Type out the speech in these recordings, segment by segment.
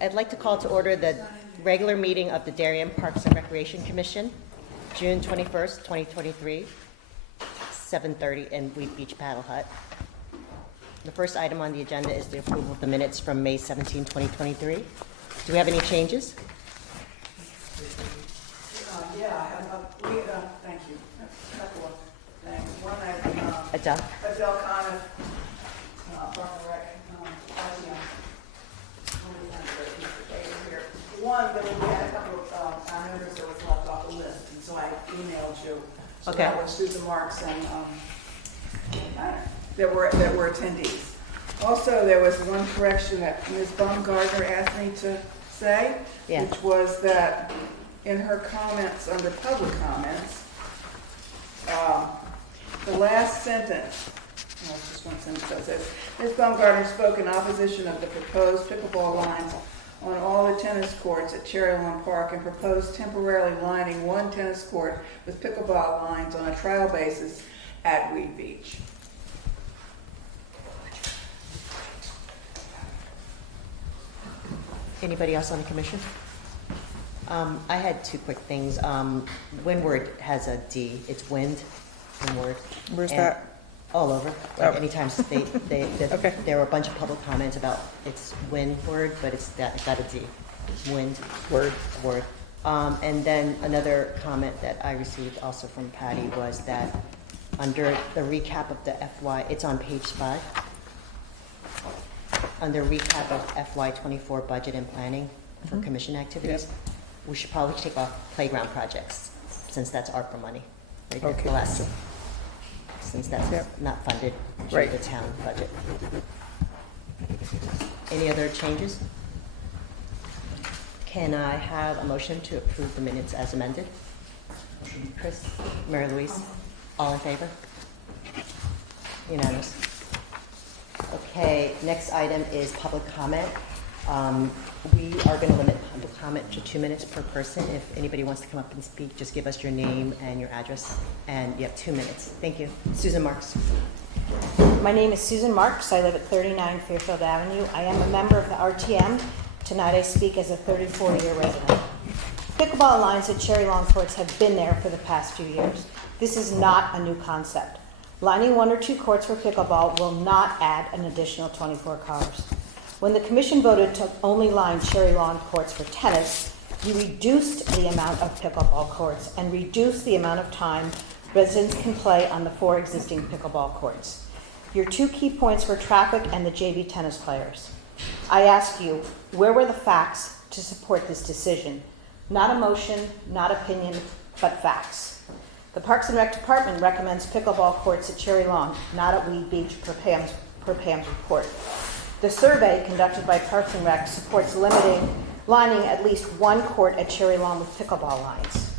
I'd like to call to order the regular meeting of the Darien Parks and Recreation Commission, June 21st, 2023, 7:30 in Wheat Beach Paddle Hut. The first item on the agenda is the approval of the minutes from May 17, 2023. Do we have any changes? Thank you. A couple of things. One, Adele? Adele Coniff, Park and Rec, here. One, that we had a couple of our members that was left off the list, and so I emailed you. So Okay. that was Susan Marks and that were attendees. Also, there was one correction that Ms. Baumgartner asked me to say, Yeah. which was that in her comments under public comments, the last sentence, well, it's just one sentence that says, Ms. Baumgartner spoke in opposition of the proposed pickleball lines on all the tennis courts at Cherry Lawn Park and proposed temporarily lining one tennis court with pickleball lines on a trial basis at Wheat Beach. Anybody else on the commission? I had two quick things. Windward has a D. It's wind, windward. Where's And that? all over. Oh. Anytime Okay. there were a bunch of public comments about it's windward, but it's got a D. Wind. Word. Word. And then another comment that I received also from Patty was that under the recap of the FY, it's on page 5. Under recap of FY24 budget and planning for commission activities, we should probably take off playground projects since that's ARPA money. Right there, Okay. the last, since that's Yep. not funded through Right. the town budget. Any other changes? Can I have a motion to approve the minutes as amended? Chris, Mary Louise, all in favor? Unanimous. Okay, next item is public comment. We are going to limit public comment to 2 minutes per person. If anybody wants to come up and speak, just give us your name and your address, and you have 2 minutes. Thank you. Susan Marks. My name is Susan Marks. I live at 39 Fairfield Avenue. I am a member of the RTM. Tonight I speak as a 34-year resident. Pickleball lines at Cherry Lawn Courts have been there for the past few years. This is not a new concept. Lining 1 or 2 courts for pickleball will not add an additional 24 cars. When the commission voted to only line Cherry Lawn courts for tennis, you reduced the amount of pickleball courts and reduced the amount of time residents can play on the 4 existing pickleball courts. Your 2 key points were traffic and the JV tennis players. I ask you, where were the facts to support this decision? Not emotion, not opinion, but facts. The Parks and Rec Department recommends pickleball courts at Cherry Lawn, not at Wheat Beach per Pam's report. The survey conducted by Parks and Rec supports lining at least 1 court at Cherry Lawn with pickleball lines.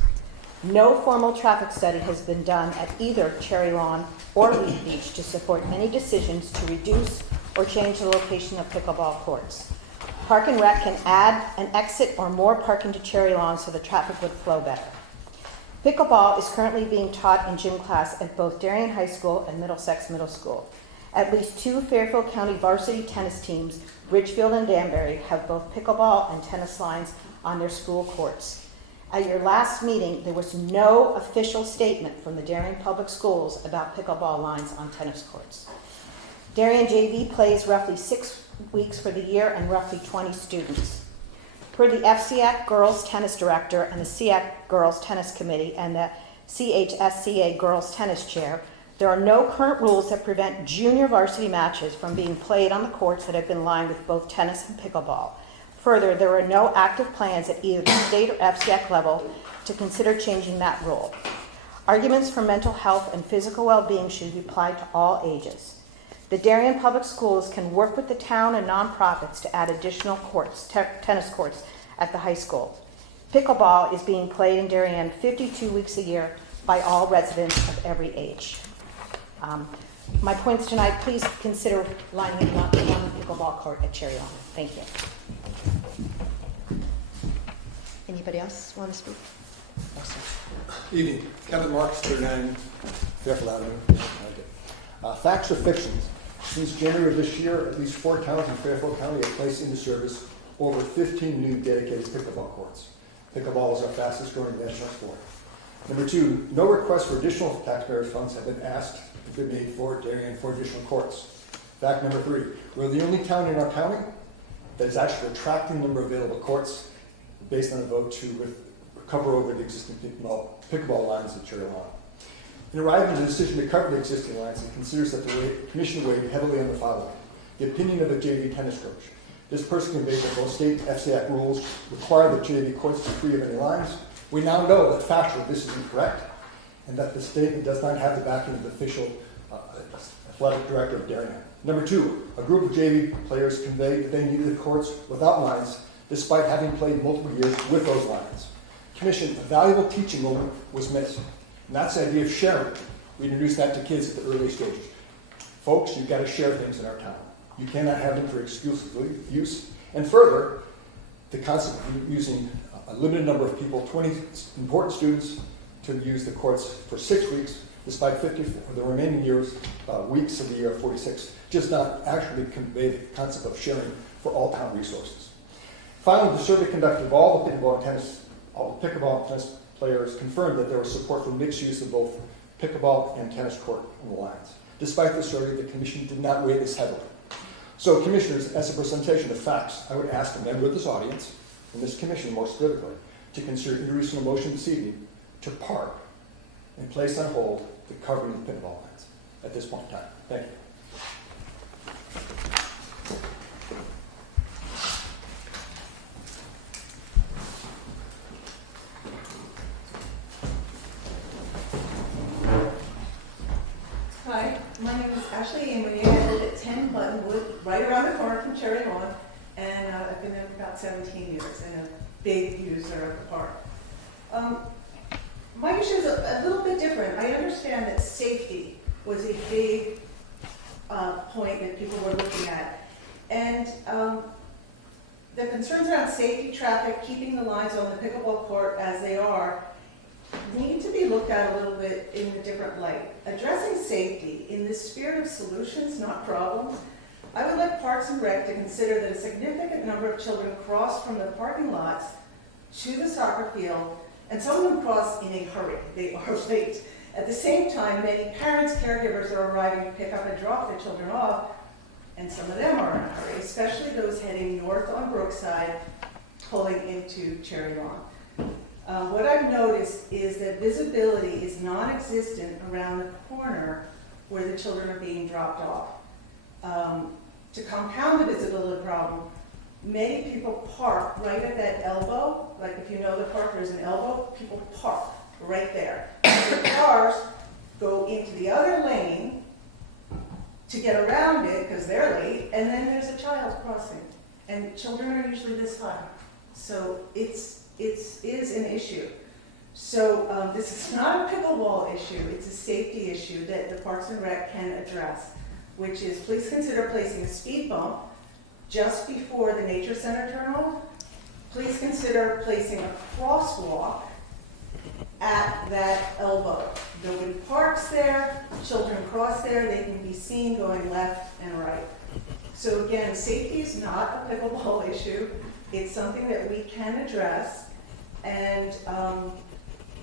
No formal traffic study has been done at either Cherry Lawn or Wheat Beach to support any decisions to reduce or change the location of pickleball courts. Park and Rec can add an exit or more parking to Cherry Lawn so the traffic would flow better. Pickleball is currently being taught in gym class at both Darien High School and Middlesex Middle School. At least 2 Fairfield County varsity tennis teams, Ridgefield and Danbury, have both pickleball and tennis lines on their school courts. At your last meeting, there was no official statement from the Darien Public Schools about pickleball lines on tennis courts. Darien JV plays roughly 6 weeks for the year and roughly 20 students. Per the FCAC Girls Tennis Director and the SEAC Girls Tennis Committee and the CHSCA Girls Tennis Chair, there are no current rules that prevent junior varsity matches from being played on the courts that have been lined with both tennis and pickleball. Further, there are no active plans at either the state or FCAC level to consider changing that rule. Arguments for mental health and physical well-being should be applied to all ages. The Darien Public Schools can work with the town and nonprofits to add additional courts, tennis courts at the high school. Pickleball is being played in Darien 52 weeks a year by all residents of every age. My points tonight, please consider lining up 1 pickleball court at Cherry Lawn. Thank you. Anybody else want to speak? Oh, sorry. Evening. Kevin Marks, 39 Fairfield Avenue. Facts or fictions? Since January of this year, at least 4 towns in Fairfield County have placed into service over 15 new dedicated pickleball courts. Pickleball is our fastest growing national sport. Number 2, no requests for additional taxpayers' funds have been asked to be made for Darien for additional courts. Fact number 3, we're the only town in our county that is actually attracting the number of available courts based on a vote to cover over the existing pickleball lines at Cherry Lawn. In arriving at the decision to cover the existing lines, it considers that the commission weighed heavily on the following: the opinion of a JV tennis coach. This person conveyed that both state FCAC rules require that JV courts be free of any lines. We now know that factually this is incorrect, and that the statement does not have the backing of the official athletic director of Darien. Number 2, a group of JV players conveyed that they needed the courts without lines, despite having played multiple years with those lines. Commission, a valuable teaching moment was missed, and that's the idea of sharing. We introduced that to kids at the early stages. Folks, you've got to share things in our town. You cannot have them for exclusive use. And further, the concept of using a limited number of people, 20 important students, to use the courts for 6 weeks, despite 50 for the remaining weeks of the year 46, just not actually convey the concept of sharing for all town resources. Finally, the survey conducted of all the pickleball and tennis players confirmed that there was support for mixed use of both pickleball and tennis court on the lines. Despite the survey, the commission did not weigh this heavily. So, commissioners, as a presentation of facts, I would ask a member of this audience, and this commission more specifically, to consider introducing a motion this evening to park and place on hold the covering of the pickleball lines at this point in time. Thank you. Hi, my name is Ashley Amory. I live at 10 Buttonwood, right around the corner from Cherry Lawn, and I've been there for about 17 years and a big user of the park. My issue is a little bit different. I understand that safety was a big point that people were looking at, and the concerns around safety, traffic, keeping the lines on the pickleball court as they are, need to be looked at a little bit in a different light. Addressing safety in the spirit of solutions, not problems, I would like Parks and Rec to consider that a significant number of children cross from the parking lots to the soccer field, and some of them cross in a hurry. They are late. At the same time, many parents, caregivers are arriving to pick up and drop their children off, and some of them are in a hurry, especially those heading north on Brookside, pulling into Cherry Lawn. What I've noticed is that visibility is non-existent around the corner where the children are being dropped off. To compound the visibility problem, many people park right at that elbow. Like if you know the park, there's an elbow, people park right there. The cars go into the other lane to get around it because they're late, and then there's a child crossing. And children are usually this high. So it is an issue. So this is not a pickleball issue, it's a safety issue that the Parks and Rec can address, which is please consider placing a speed bump just before the Nature Center terminal. Please consider placing a crosswalk at that elbow. Nobody parks there, children cross there, they can be seen going left and right. So again, safety is not a pickleball issue. It's something that we can address, and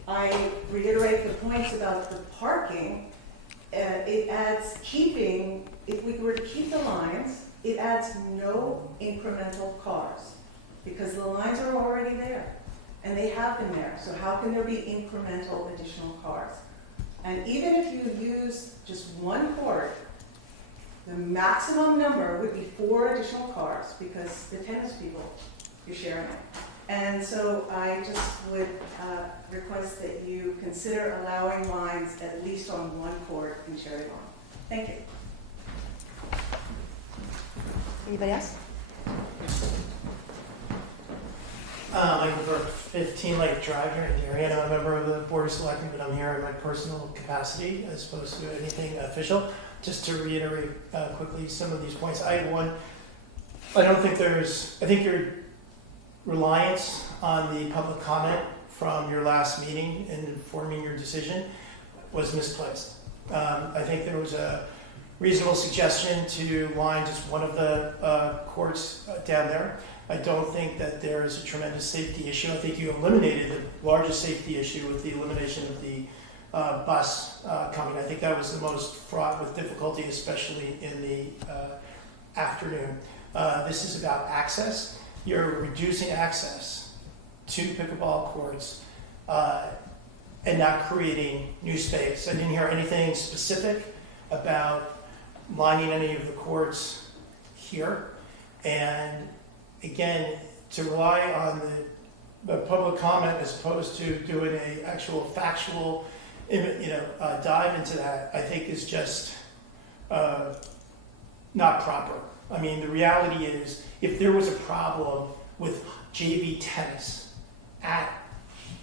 I reiterate the points about the parking. It adds if we were to keep the lines, it adds no incremental cars because the lines are already there and they have been there. So how can there be incremental additional cars? And even if you use just one court, the maximum number would be 4 additional cars because the tennis people, you're sharing it. And so I just would request that you consider allowing lines at least on one court in Cherry Lawn. Thank you. Anybody else? Michael Burke, 15 Lake Drive here in Darien. I'm a member of the Board of Selectmen, but I'm here in my personal capacity as opposed to anything official. Just to reiterate quickly some of these points. I had one. I think your reliance on the public comment from your last meeting in informing your decision was misplaced. I think there was a reasonable suggestion to line just one of the courts down there. I don't think that there is a tremendous safety issue. I think you eliminated the largest safety issue with the elimination of the bus coming. I think that was the most fraught with difficulty, especially in the afternoon. This is about access. You're reducing access to pickleball courts and not creating new space. I didn't hear anything specific about lining any of the courts here. And again, to rely on the public comment as opposed to doing an actual factual dive into that, I think is just not proper. I mean, the reality is, if there was a problem with JV tennis at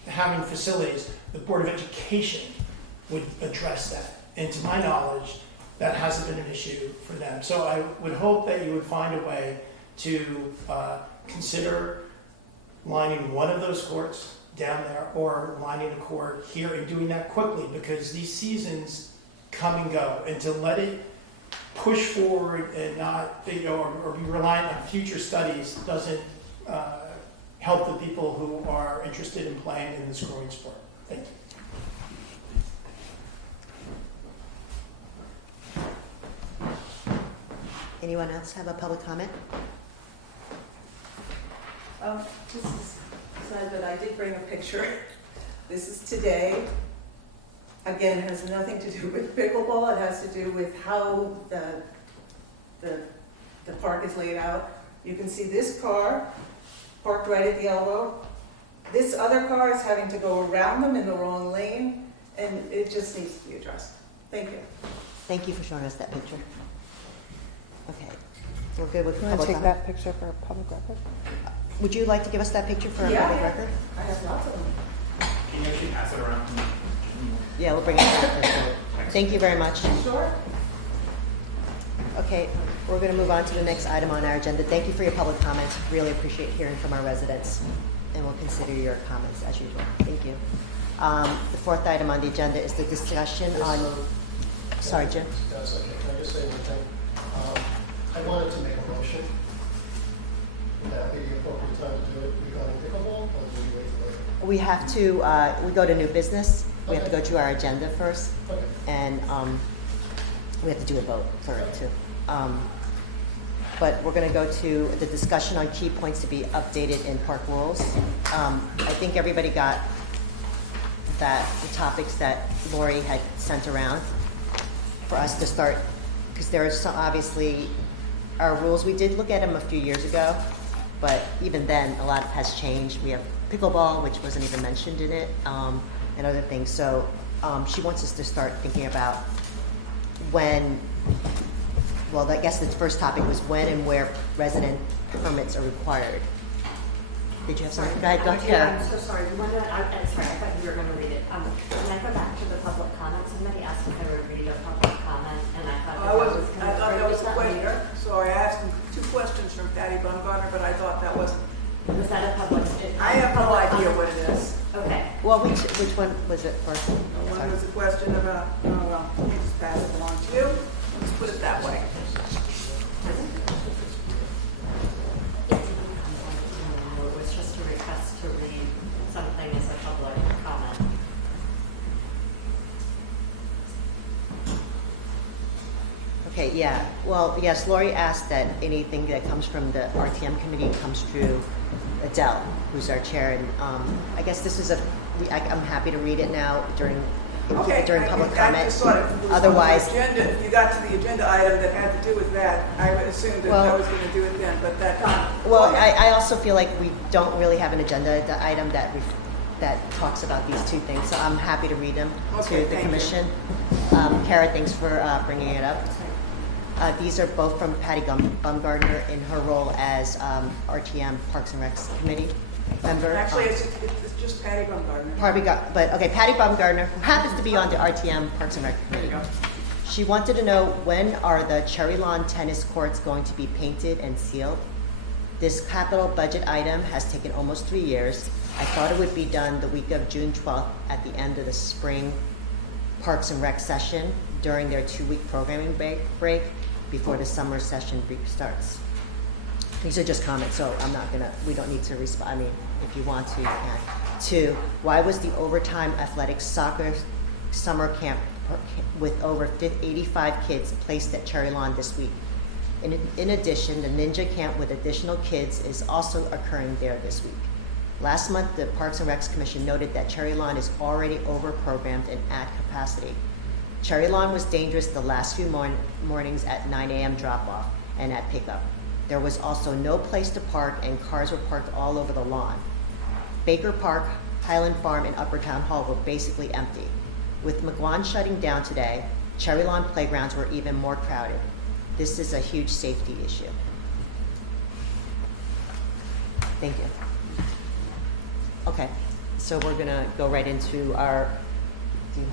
having facilities, the Board of Education would address that. And to my knowledge, that hasn't been an issue for them. So I would hope that you would find a way to consider lining one of those courts down there or lining a court here and doing that quickly, because these seasons come and go, and to let it push forward and not, or be reliant on future studies doesn't help the people who are interested in playing in this growing sport. Thank you. Anyone else have a public comment? This is sad, but I did bring a picture. This is today. Again, it has nothing to do with pickleball. It has to do with how the park is laid out. You can see this car parked right at the elbow. This other car is having to go around them in the wrong lane, and it just needs to be addressed. Thank you. Thank you for showing us that picture. Okay, we're good with You want to public take comment? that picture for a public record? Would you like to give us that picture for a Yeah, public yeah. record? I have lots of them. Can you actually pass it around? Yeah, we'll bring it back. Thank you very much. Sure. Okay, we're going to move on to the next item on our agenda. Thank you for your public comments. Really appreciate hearing from our residents, and we'll consider your comments as usual. Thank you. The fourth item on the agenda is the discussion on, sorry, Jim? That's okay. Can I just say one thing? I wanted to make a motion. Would that be the appropriate time to do it regarding pickleball, or do we wait for later? We have to, we go to new business. We have to go to our agenda first, Okay. and we have to do a vote for it too. But we're going to go to the discussion on key points to be updated in park rules. I think everybody got the topics that Lori had sent around for us to start, because there are some, obviously, our rules, we did look at them a few years ago, but even then, a lot has changed. We have pickleball, which wasn't even mentioned in it, and other things. So she wants us to start thinking about when, well, I guess the first topic was when and where resident permits are required. Did you have something? Go ahead, Yeah, Kara. I'm so sorry. I'm sorry, I thought you were going to read it. When I go back to the public comment, somebody asked if I would read a public comment, and I thought I thought that was the later. question. Sorry, I asked him 2 questions from Patty Bumgarner, but I thought that wasn't. Was that a public? I have no idea what it is. Okay. Well, which one was it first? One was a question about, oh, well, let me just pass it along to you. Let's put it that way. It was just a request to read something as a public comment. Okay, yeah. Well, yes, Lori asked that anything that comes from the RTM committee comes through Adele, who's our chair, and I guess this is I'm happy to read it now during Okay. public I comment. just thought if it was on Otherwise, the agenda, if you got to the agenda item that had to do with that, I would assume that I Well- was gonna do it then, but that. well, Go ahead. I also feel like we don't really have an agenda item that talks about these two things, so I'm happy to read them Okay, to the thank you. commission. Kara, thanks for bringing it up. These are both from Patty Bumgardner in her role as RTM Parks and Recs Committee member. Actually, it's just Patty Bumgarner. Patty Bumgardner, who happens to be on the RTM Parks and Rec Committee. She wanted to know, when are the Cherry Lawn tennis courts going to be painted and sealed? This capital budget item has taken almost 3 years. I thought it would be done the week of June 12th at the end of the spring Parks and Rec session during their 2-week programming break before the summer session starts. These are just comments, so I'm not gonna, we don't need to respond, I mean, if you want to, you can. 2, why was the overtime athletic soccer summer camp with over 85 kids placed at Cherry Lawn this week? In addition, the Ninja Camp with additional kids is also occurring there this week. Last month, the Parks and Recs Commission noted that Cherry Lawn is already over-programmed and at capacity. Cherry Lawn was dangerous the last few mornings at 9 a.m. drop-off and at pickup. There was also no place to park and cars were parked all over the lawn. Baker Park, Highland Farm, and Upper Town Hall were basically empty. With McGuan shutting down today, Cherry Lawn playgrounds were even more crowded. This is a huge safety issue. Thank you. Okay, so we're gonna go right into our, do you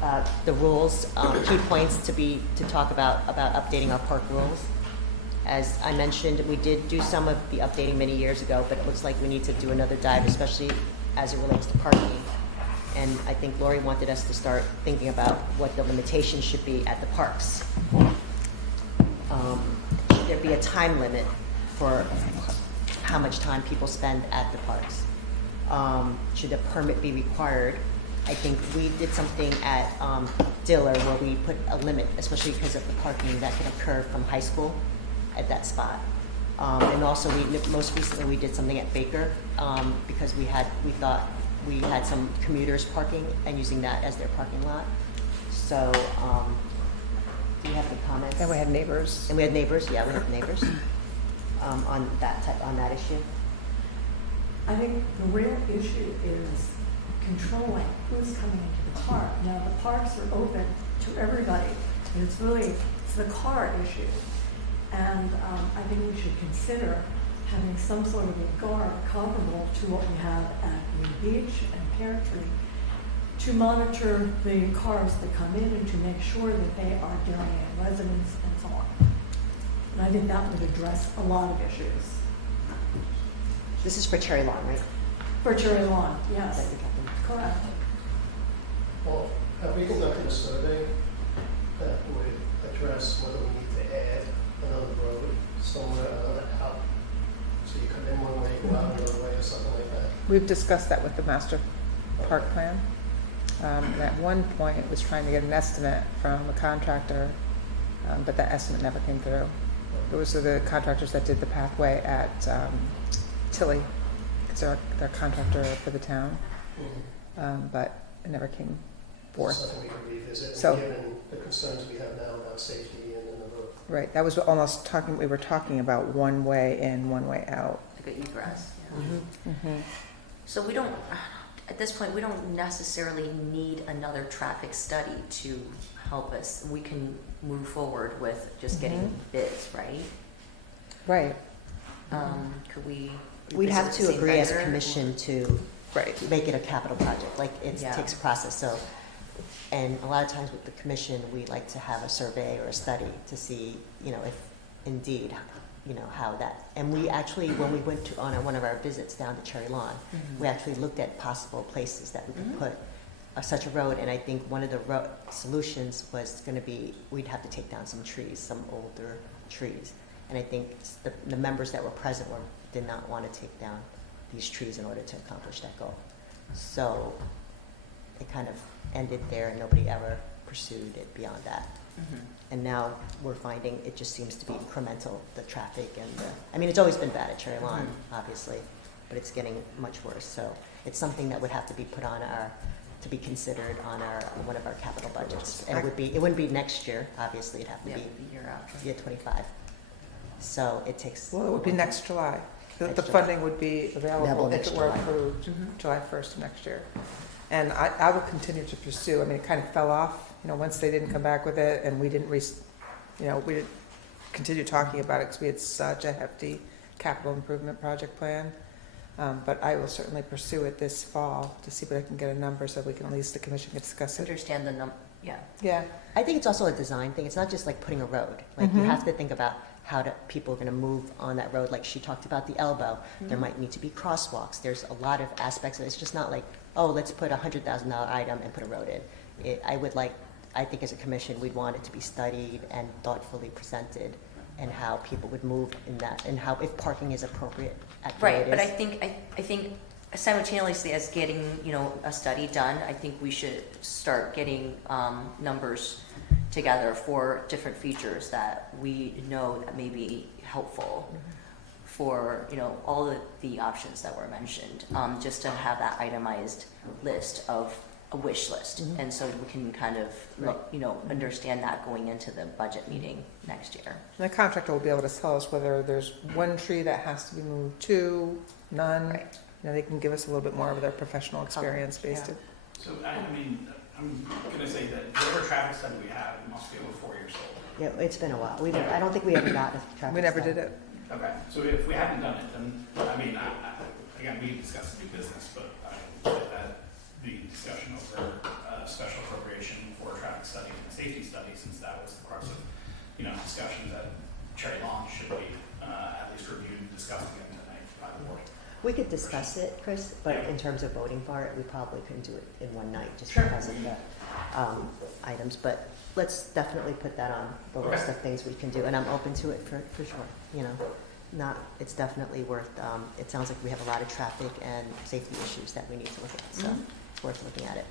have the rules, key points to talk about updating our park rules. As I mentioned, we did do some of the updating many years ago, but it looks like we need to do another dive, especially as it relates to parking. And I think Lori wanted us to start thinking about what the limitations should be at the parks. Should there be a time limit for how much time people spend at the parks? Should a permit be required? I think we did something at Diller where we put a limit, especially because of the parking that could occur from high school at that spot. And also, most recently we did something at Baker because we thought we had some commuters parking and using that as their parking lot. So, do you have any comments? And we had neighbors. And we had neighbors. Yeah, we had neighbors on that issue. I think the real issue is controlling who's coming into the park. Now, the parks are open to everybody, and it's the car issue. And I think we should consider having some sort of a guard comparable to what we have at New Beach and Pear Tree to monitor the cars that come in and to make sure that they are Darien residents and so on. And I think that would address a lot of issues. This is for Cherry Lawn, right? For Cherry Lawn, yes, That you're talking correct. Well, have we conducted a survey that would address whether we need to add another road somewhere, another out? So you come in one way, go out another way, or something like that? We've discussed that with the master park plan. And at one point, it was trying to get an estimate from a contractor, but that estimate never came through. Those are the contractors that did the pathway at Tilly, because they're a contractor for the town, but it never came forth. Something we can revisit, So- given the concerns we have now about safety and the road. Right, that was almost we were talking about one way in, one way out. Like a egress, yeah. So we don't, at this point, we don't necessarily need another traffic study to help us. We can move forward with just getting bids, right? Right, Could we? We'd have revisit to the same agree as a vendor? commission to right. make it a capital project, like it Yeah. takes a process, so. And a lot of times with the commission, we like to have a survey or a study to see, if indeed, how that, and we actually, when we went on one of our visits down to Cherry Lawn, we actually looked at possible places that we could put such a road, and I think one of the solutions was gonna be, we'd have to take down some trees, some older trees. And I think the members that were present did not want to take down these trees in order to accomplish that goal. So it kind of ended there and nobody ever pursued it beyond that. And now we're finding it just seems to be incremental, the traffic and it's always been bad at Cherry Lawn, obviously, but it's getting much worse. So it's something that would have to be put on to be considered on one of our capital budgets. And it wouldn't be next year, obviously, it'd have to Yeah, be the year after. year 25. So it takes. Well, it would be next July. The Next funding would be available Available if next it were July. approved July 1st of next year. And I will continue to pursue, it kind of fell off, once they didn't come back with it and we didn't, we didn't continue talking about it because we had such a hefty capital improvement project plan. But I will certainly pursue it this fall to see if I can get a number so we can, at least the commission can discuss it. Understand the yeah. Yeah, I think it's also a design thing. It's not just like putting a road. Like you have to think about how people are going to move on that road. Like she talked about the elbow. There might need to be crosswalks. There's a lot of aspects of it. It's just not like, oh, let's put a $100,000 item and put a road in. I think as a commission, we'd want it to be studied and thoughtfully presented and how people would move in that, and how, if parking is appropriate at the way Right, it but I is. think simultaneously as getting, you know, a study done, I think we should start getting numbers together for different features that we know that may be helpful for, you know, all of the options that were mentioned, just to have that itemized list of a wish list. Mhm. And so we can kind of, look, you know, understand that going into the budget meeting next year. And the contractor will be able to tell us whether there's one tree that has to be moved, two, none. Right. You know, they can give us a little bit more of their professional experience based Yeah. it. So, I mean, I'm gonna say that whatever traffic study we have must be over 4 years old. Yeah, it's been a while. I don't think we ever got a traffic We never study. did it. Okay, so if we haven't done it, then, I mean, again, we discussed new business, but I think that the discussion over special appropriation for a traffic study and a safety study, since that was the crux of, you know, discussions at Cherry Lawn, should be at least reviewed and discussed again tonight by the board. We could discuss it, Chris, but Yeah. in terms of voting for it, we probably couldn't do it in one night just Sure. because of the items. But let's definitely put that on the list Okay. of things we can do, and I'm open to it for sure, you know. It's definitely worth, it sounds like we have a lot of traffic and safety issues that we need to look at, so Mm-hmm. it's worth looking at it.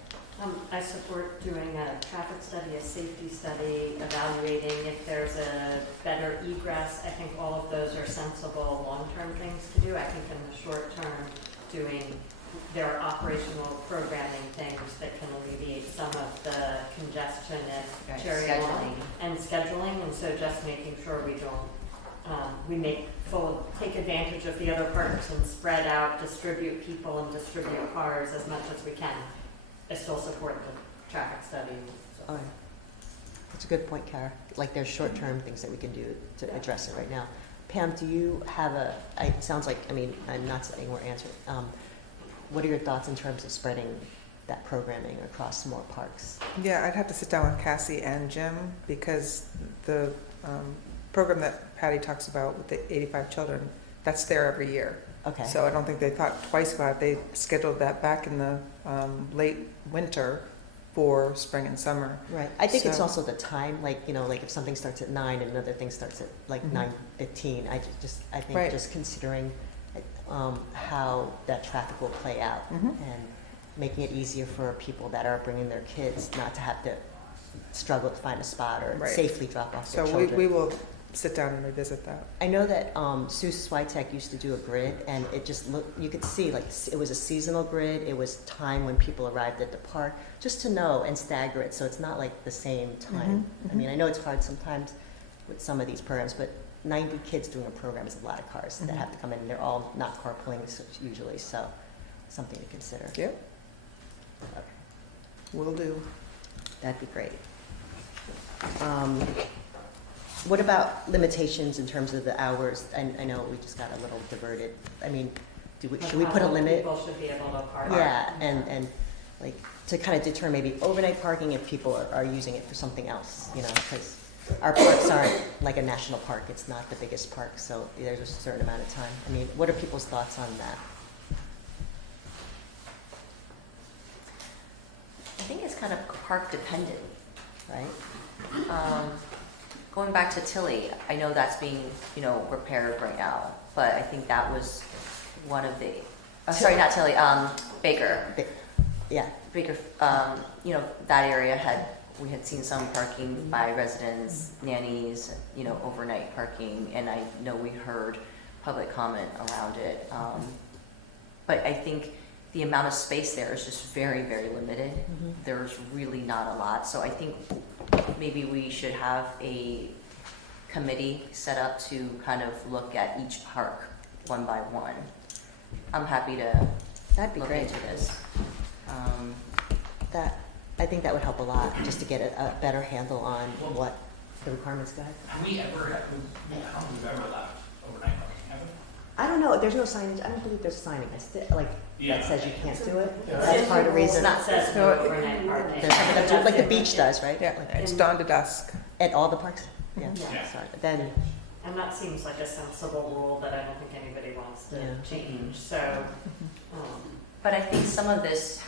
I support doing a traffic study, a safety study, evaluating if there's a better egress. I think all of those are sensible long-term things to do. I think in the short term, there are operational programming things that can alleviate some of the congestion Right, at Cherry scheduling. Lawn and scheduling, and so just making sure we don't, take advantage of the other parks and spread out, distribute people and distribute cars as much as we can. I still support the traffic study. So. All right. That's a good point, Kara. Like, there's short-term things that we can do to address it right now. Pam, do you have it sounds like, I mean, I'm not saying we're answering, what are your thoughts in terms of spreading that programming across more parks? Yeah, I'd have to sit down with Cassie and Jim because the program that Patty talks about with the 85 children, that's there every year. Okay. So I don't think they thought twice about it. They scheduled that back in the late winter for spring and summer. Right. I think it's So- also the time, like, you know, like if something starts at 9 and another thing starts at like Mhm. 9:15, I think Right. just considering how that traffic will play out Mhm. and making it easier for people that are bringing their kids not to have to struggle to find a spot or Right. safely drop off So their children. we will sit down and revisit that. I know that Sue Switek used to do a grid, and it just looked, you could see, like, it was a seasonal grid, it was time when people arrived at the park, just to know and stagger it, so it's not like the same time. Mhm, I mean, I know it's hard sometimes with some of these programs, but 90 kids doing a program is a lot of cars that Mhm. have to come in, and they're all not carpooling usually, so something to consider. Yep, will do. That'd be great. What about limitations in terms of the hours? I know we just got a little diverted. I mean, should we put a How limit? People should be able to park. Yeah, and like to kind of deter maybe overnight parking if people are using it for something else, you know, because our parks aren't like a national park. It's not the biggest park, so there's a certain amount of time. I mean, what are people's thoughts on that? I think it's kind of park dependent. Right? Going back to Tilly, I know that's being, you know, repaired right now, but I think that was one of the, sorry, not Tilly, Baker. Yeah. Baker, you know, that area we had seen some parking by residents, nannies, you know, overnight parking, and I know we heard public comment around it. But I think the amount of space there is just very, very limited. Mhm. There's really not a lot, so I think maybe we should have a committee set up to kind of look at each park one by one. I'm happy to That'd be look great. into this. I think that would help a lot, just to get a better handle on what the requirements got. Have we ever, I don't think we've ever allowed overnight parking, have we? I don't know, there's no signage, I don't believe there's signing, Yeah. that says you can't do it. Yeah. That's part of the reason. It's not says no No, overnight parking. Like the beach does, right? Yeah, it's dawn to dusk. At all the parks? Yeah, Yeah. sorry, but then, And that seems like a sensible rule that I don't think anybody wants to Yeah. change, so, But I think some of this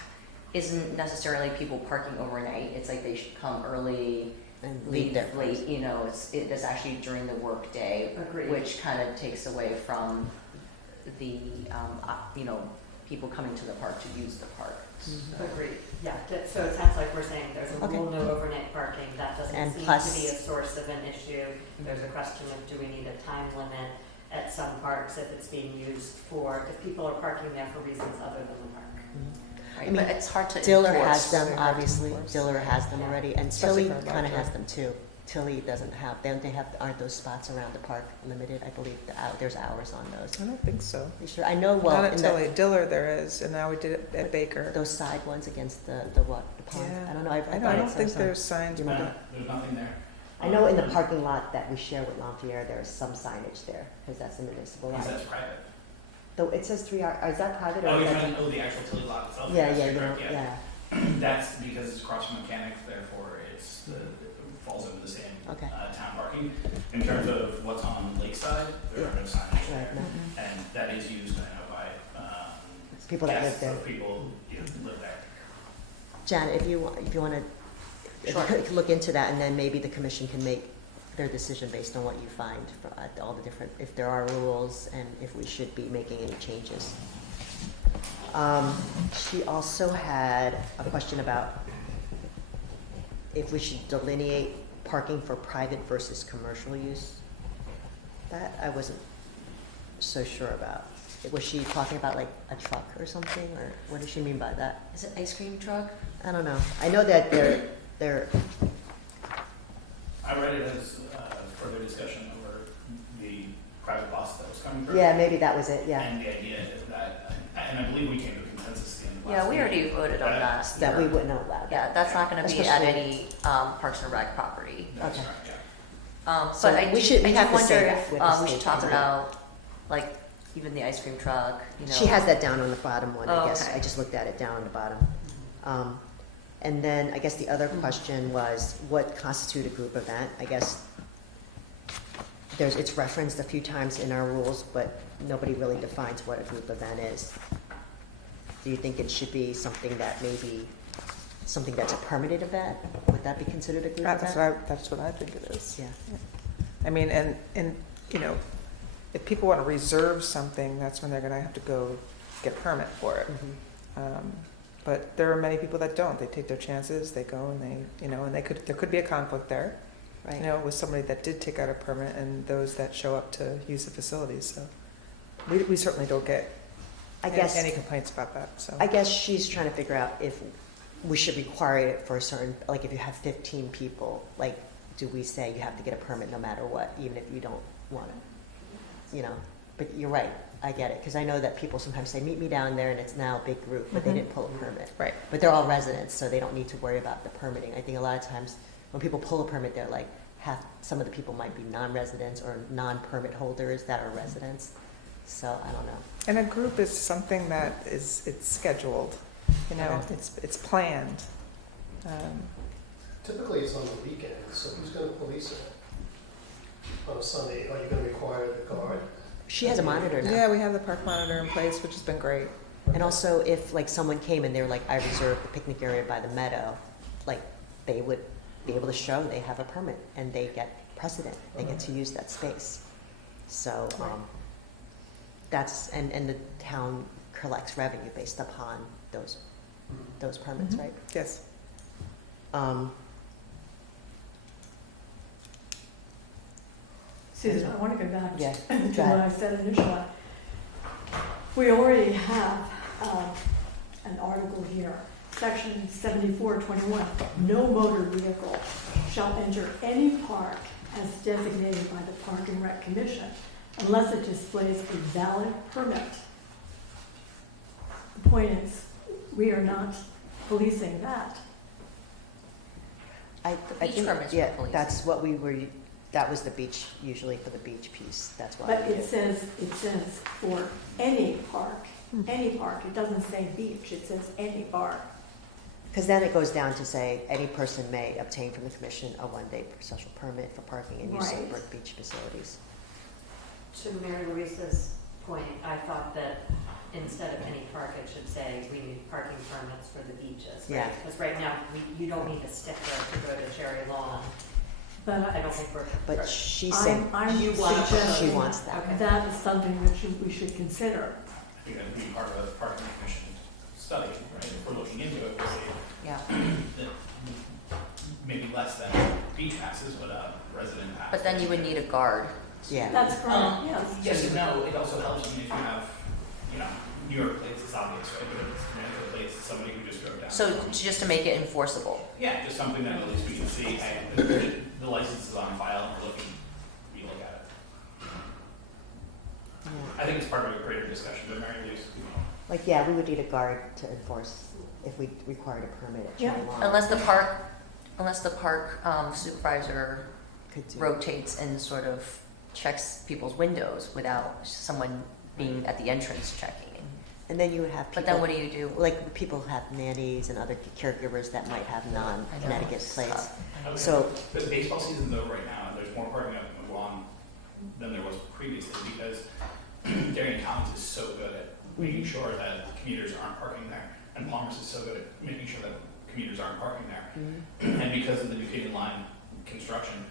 isn't necessarily people parking overnight. It's like they should come early And leave leave their late, you know, it is actually during the workday, Agreed. which kind of takes away from the, you know, people coming to the park to use the park. Agreed, yeah, so it sounds like we're saying there's a Okay. rule, no overnight parking, that doesn't And seem to plus- be a source of an issue. There's a question of, do we need a time limit at some parks if it's being used for, if people are parking there for reasons other than the park? Right, I mean, but it's hard to Diller enforce. has them, They're hard to obviously. enforce. Diller has them Yeah. already, and Especially Tilly for a kind of larger- has them too. Tilly doesn't have, they have, aren't those spots around the park limited? I believe there's hours on those. I don't think so. You sure? I know, well, Not in until the, at Diller there is, and now we did it at Baker. those side ones against the pond. Yeah. I don't know. I thought don't saw think some. there's signs, You but know, There's nothing there. I know in the parking lot that we share with Lampier, there's some signage there, because that's a municipal lot. Because that's private. Though it says 3 hours, is that private or Oh, is you're that? talking, the actual Tilly lot itself? Yeah, Yes, yeah, you're you know, correct, yeah, That's because it's cross mechanic, therefore it falls under the same okay. town parking. In terms of what's on Lakeside, there are no signage there. Right, no. And that is used, I know, by It's people that live guests there. of people who live there. Janet, if you want to, if you could look into that, and then maybe the commission can make their decision based on what you find for all the different, if there are rules and if we should be making any changes. She also had a question about if we should delineate parking for private versus commercial use. That I wasn't so sure about. Was she talking about like a truck or something, or what does she mean by that? Is it ice cream truck? I don't know. I know that they're, I read it as further discussion over the private bus that was coming through. yeah, maybe that was it, yeah. And the idea is that, and I believe we came to a consensus at the end of last Yeah, we already meeting voted on that. That we wouldn't allow that. Yeah, that's not gonna be at Especially- any Parks and Rec property. That's Okay. right, yeah. So But I we do, should- we I have do to say wonder that if with the we should state talk plan. about, like, even the ice cream truck, you know. She has that down on the bottom one, I Oh, guess. okay. I just looked at it down on the bottom. And then I guess the other question was what constitute a group event? I guess it's referenced a few times in our rules, but nobody really defines what a group event is. Do you think it should be something that maybe, something that's a permitted event? Would that be considered a group that's event? that's what I think it is. Yeah. I mean, and, you know, if people want to reserve something, that's when they're gonna have to go get a permit for it. Mhm. But there are many people that don't. They take their chances, they go and they, you know, and there could be a conflict there, you Right. know, with somebody that did take out a permit and those that show up to use the facilities, so. We certainly don't get I guess. any complaints about that, so. I guess she's trying to figure out if we should require it for a certain, like if you have 15 people, like, do we say you have to get a permit no matter what, even if you don't want it? You know, but you're right, I get it, because I know that people sometimes say, meet me down there, and it's now a big group, but they Mhm. didn't pull a permit. Right. But they're all residents, so they don't need to worry about the permitting. I think a lot of times, when people pull a permit, they're like, some of the people might be non-residents or non-permit holders that are residents, so I don't know. And a group is something that it's scheduled, you know, Okay. it's planned. Typically, it's on the weekends, so who's gonna police it? On a Sunday, are you gonna require the guard? She has a monitor now. Yeah, we have the park monitor in place, which has been great. And also, if like someone came and they're like, I reserved the picnic area by the meadow, like they would be able to show they have a permit and they get precedent. They get to use that space. So that's and the town collects revenue based upon those permits, Mhm. right? Yes. Susan, I want to go back Yeah, to go what ahead. I said initially. We already have an article here, section 7421. No motor vehicle shall enter any park as designated by the Park and Rec Commission unless it displays a valid permit. The point is, we are not policing that. I Beach think, permits yeah, for police. that's what we were. That was the beach, usually for the beach piece. That's why. But we it did. says for any park, any park. It doesn't say beach, it says any park. Because then it goes down to say, any person may obtain from the commission a one-day special permit for parking and use of Right. Brook Beach facilities. To Mary Louise's point, I thought that in instead of any park, it should say we need parking permits for the beaches, Yeah. right? Because right now, you don't need a sticker to go to Cherry Lawn. But I don't think we're. But she's saying I'm You want- suggesting she wants that. Okay. that is something that we should consider. I think that would be part of the parking commission study, right? If we're looking into it, we'll see Yeah. that maybe less than beach passes, but a resident pass. But then you would need a guard. Yeah. That's correct, yes. Yes and no, it also helps if you have, you know, New York plates, it's obvious, right? But if it's Connecticut plates, it's somebody who just drove down. So just to make it enforceable. Yeah, just something that at least we can see, hey, the license is on file, and we're looking, we look at it. I think it's part of a greater discussion, but Mary Louise, you know. Like, yeah, we would need a guard to enforce if we required a permit at Yeah. Cherry Lawn. Unless the park supervisor Could do. rotates and sort of checks people's windows without someone being at the entrance checking. And then you would have people. But then what do you do? Like, people have nannies and other caregivers that might have non-Connecticut plates. Okay. So- But the baseball season's over right now, and there's more parking up in McGuan than there was previously, because Darien Commons is so good at making sure that commuters aren't parking there, and Palmer's is so good at making sure that commuters aren't parking there. And because of the New Canaan Line construction,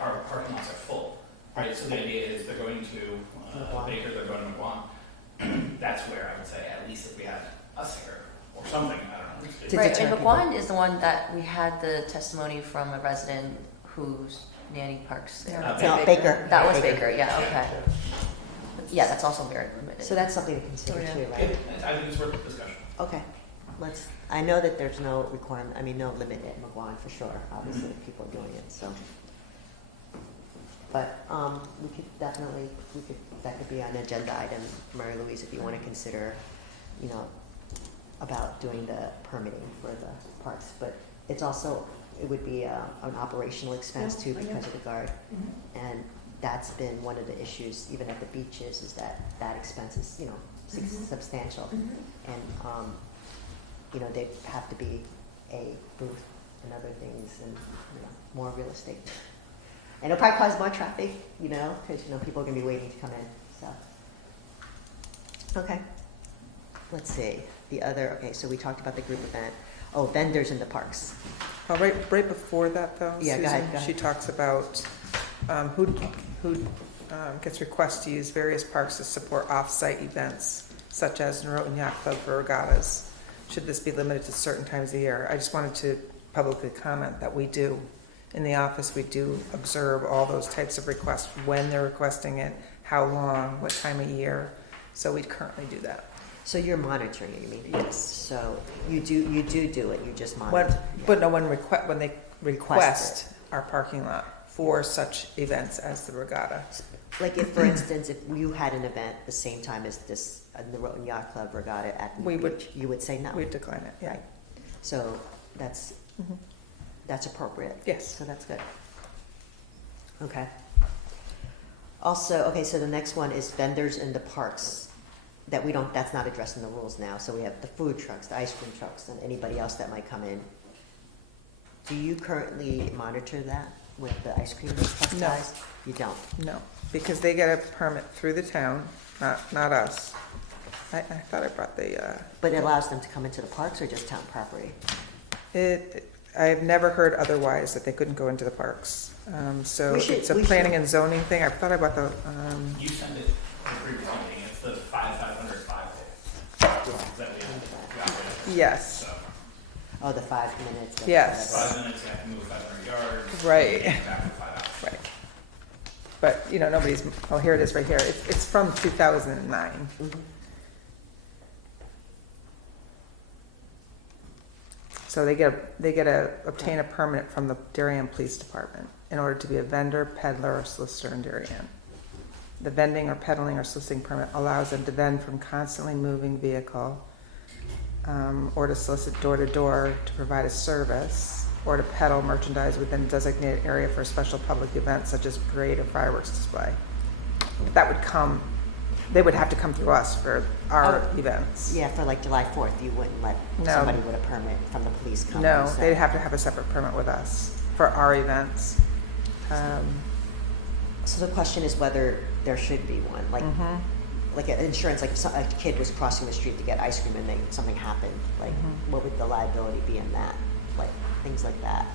our parking lots are full, right? So the idea is they're going to McGuan. Baker, they're going to McGuan. That's where I would say, at least if we had a sticker or something, I don't know. To Right, deter and people. McGuan is the one that we had the testimony from a resident whose nanny parks there. No, Baker. That was Baker, yeah, okay. Yeah, that's also very limited. So that's something to consider too, right? I think it's worth discussion. Okay, I know that there's no requirement, no limit at McGuan for sure, obviously, if people are doing it, so. But, we could definitely, that could be an agenda item, Mary Louise, if you want to consider, about doing the permitting for the parks. But it's also, it would be an operational expense too because of the guard. And that's been one of the issues, even at the beaches, is that expense is, substantial. And, there'd have to be a booth and other things and, more real estate. And it'll probably cause more traffic, because, people are gonna be waiting to come in, so. Okay. Let's see, so we talked about the group event. Oh, vendors in the parks. Right before that, though, Yeah, go ahead, Susan, go ahead. she talks about who gets requests to use various parks to support off-site events, such as Norotan Yacht Club for regattas. Should this be limited to certain times of year? I just wanted to publicly comment that we do. In the office, we do observe all those types of requests, when they're requesting it, how long, what time of year. So we currently do that. So you're monitoring it, you mean? Yes. So you do it, you just When, monitor? but no, when they request Request our parking lot for such events as the regatta. Like if, for instance, if you had an event the same time as this, the Norotan Yacht Club regatta at the We would- beach, you would say no? We decline it, yeah. Right. So that's appropriate? Yes. So that's good. Okay. Also, so the next one is vendors in the parks that's not addressed in the rules now. So we have the food trucks, the ice cream trucks, and anybody else that might come in. Do you currently monitor that with the ice cream truck No. guys? You don't? No, because they get a permit through the town, not us. I thought I brought But it allows them to come into the parks or just town property? I have never heard otherwise that they couldn't go into the parks. So We should- it's a we planning should- and zoning thing. I thought I brought the, You send it to previous meeting, it's the 500 that we have. yes, So, Oh, the 5 minutes? Yes. 5 minutes, you have to move 500 yards. Right. and back in 5 hours. right. But, nobody's, here it is right here. It's from 2009. So they get to obtain a permit from the Darien Police Department in order to be a vendor, peddler, or solicitor in Darien. The vending or peddling or soliciting permit allows them to vend from constantly moving vehicle, or to solicit door to door to provide a service, or to peddle merchandise within a designated area for a special public event such as parade or fireworks display. They would have to come through us for our events. Yeah, for like July 4th, you wouldn't let No. somebody with a permit from the police come? No, and say- they'd have to have a separate permit with us for our events. So the question is whether there should be one, like, like an insurance, like if a kid was crossing the street to get ice cream and something happened, like what would the liability be in that? Like things like that.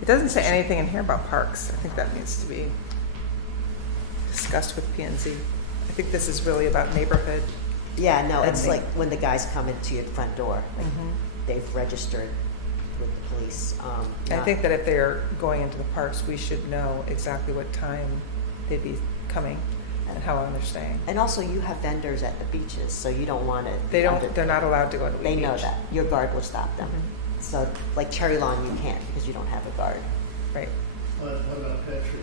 It doesn't say anything in here about parks. I think that needs to be discussed with P and Z. I think this is really about neighborhood. Yeah, no, I it's think- like when the guys come into your front door, like Mhm. they've registered with the police. I not- think that if they're going into the parks, we should know exactly what time they'd be coming and how long they're staying. And also, you have vendors at the beaches, so you don't want to. They're not allowed to go to the beach. They know that. Your guard will stop them. Mhm. So, like Cherry Lawn, you can't because you don't have a guard. Right. But what about Petri?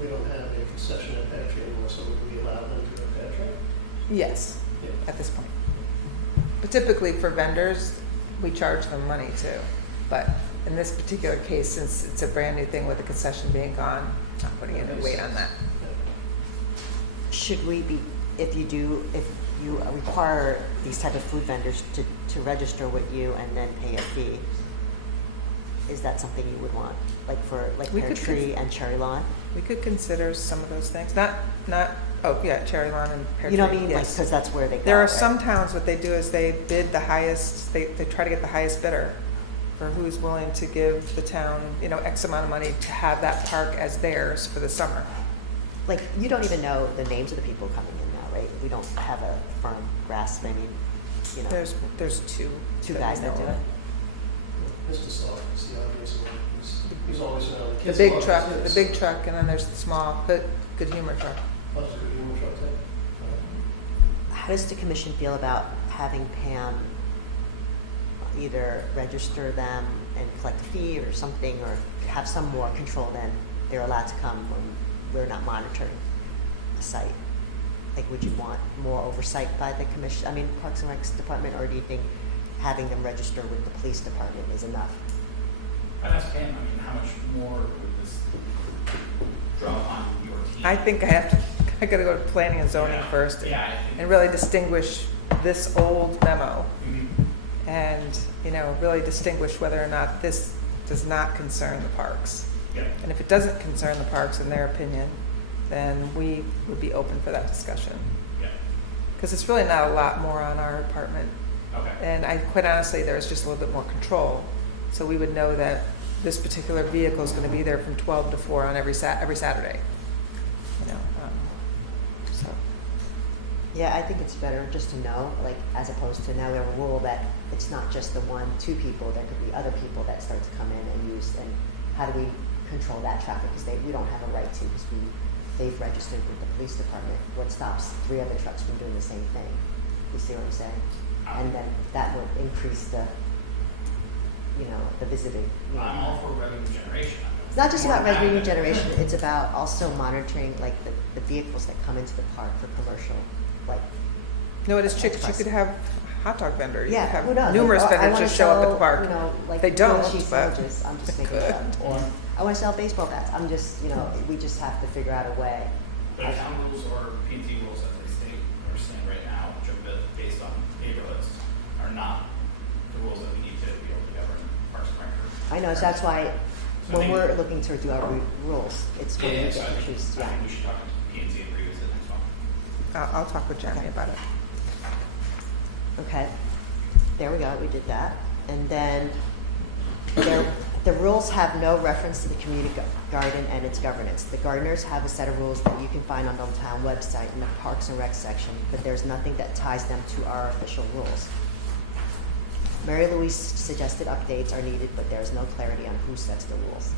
We don't have a concession at Petri anymore, so would we allow them to go to Petri? Yes, Yeah. at this point. But typically for vendors, we charge them money too. But in this particular case, since it's a brand new thing with the concession being gone, not putting any weight on that. Should we be, if you require these type of food vendors to register with you and then pay a fee, is that something you would want? Like for We Pear could Tree and Cherry Lawn? We could consider some of those things. Oh yeah, Cherry Lawn and Pear You know what I Tree, mean? Like, yes. because that's where they go, There are right? some towns, what they do is they bid the highest, they try to get the highest bidder for who's willing to give the town, X amount of money to have that park as theirs for the summer. Like, you don't even know the names of the people coming in now, right? We don't have a firm grasp. I mean, There's two. two guys that do it. Mr. Stark is the obvious one. He's always around. The Kids big love truck, kids. the big truck, and then there's the small, good humor truck. Loves a good humor truck, too. How does the commission feel about having Pam either register them and collect a fee or something, or have some more control than they're allowed to come when we're not monitoring the site? Like, would you want more oversight by the commission, Parks and Recs department, or do you think having them register with the police department is enough? I'd ask Pam, how much more would this draw on your team? I think I gotta go to planning and zoning Yeah. first Yeah, I think- and really distinguish this old memo Mhm. and, really distinguish whether or not this does not concern the parks. Yeah. And if it doesn't concern the parks in their opinion, then we would be open for that discussion. Yeah. Because it's really not a lot more on our department. Okay. And quite honestly, there's just a little bit more control. So we would know that this particular vehicle is going to be there from 12 to 4 on every Saturday. So. Yeah, I think it's better just to know, like, as opposed to now we have a rule that it's not just the 1-2 people, there could be other people that start to come in and use, and how do we control that traffic? Because we don't have a right to, because they've registered with the police department. What stops 3 other trucks from doing the same thing? You see what I'm saying? And then that would increase the visiting. I'm all for revenue generation. It's not just about revenue More generation, it's about also monitoring, like, the vehicles that come into the park for commercial, like. No, it is true, 'cause you Express. could have a hot dog vendor. You Yeah, could who have knows? numerous Like, I vendors wanna just show up at the sell, park. like, They don't, grilled cheese but sandwiches. I'm just they making it could. up. Or, I want to sell baseball bats. I'm just, we just have to figure out a way. but if town rules or P&T rules as they state or stand right now, which are based on neighborhoods, are not the rules that we need to be able to govern Parks and Rec. I know, so that's why So when maybe- we're looking to do our rules, it's when we Yeah, get so I to think, choose, I yeah. think we should talk to P&T and revisit next one. I'll talk with Jeremy about it. Okay, there we go, we did that. And then the rules have no reference to the community garden and its governance. The gardeners have a set of rules that you can find on the town website in the Parks and Rec section, but there's nothing that ties them to our official rules. Mary Louise suggested updates are needed, but there's no clarity on who sets the rules.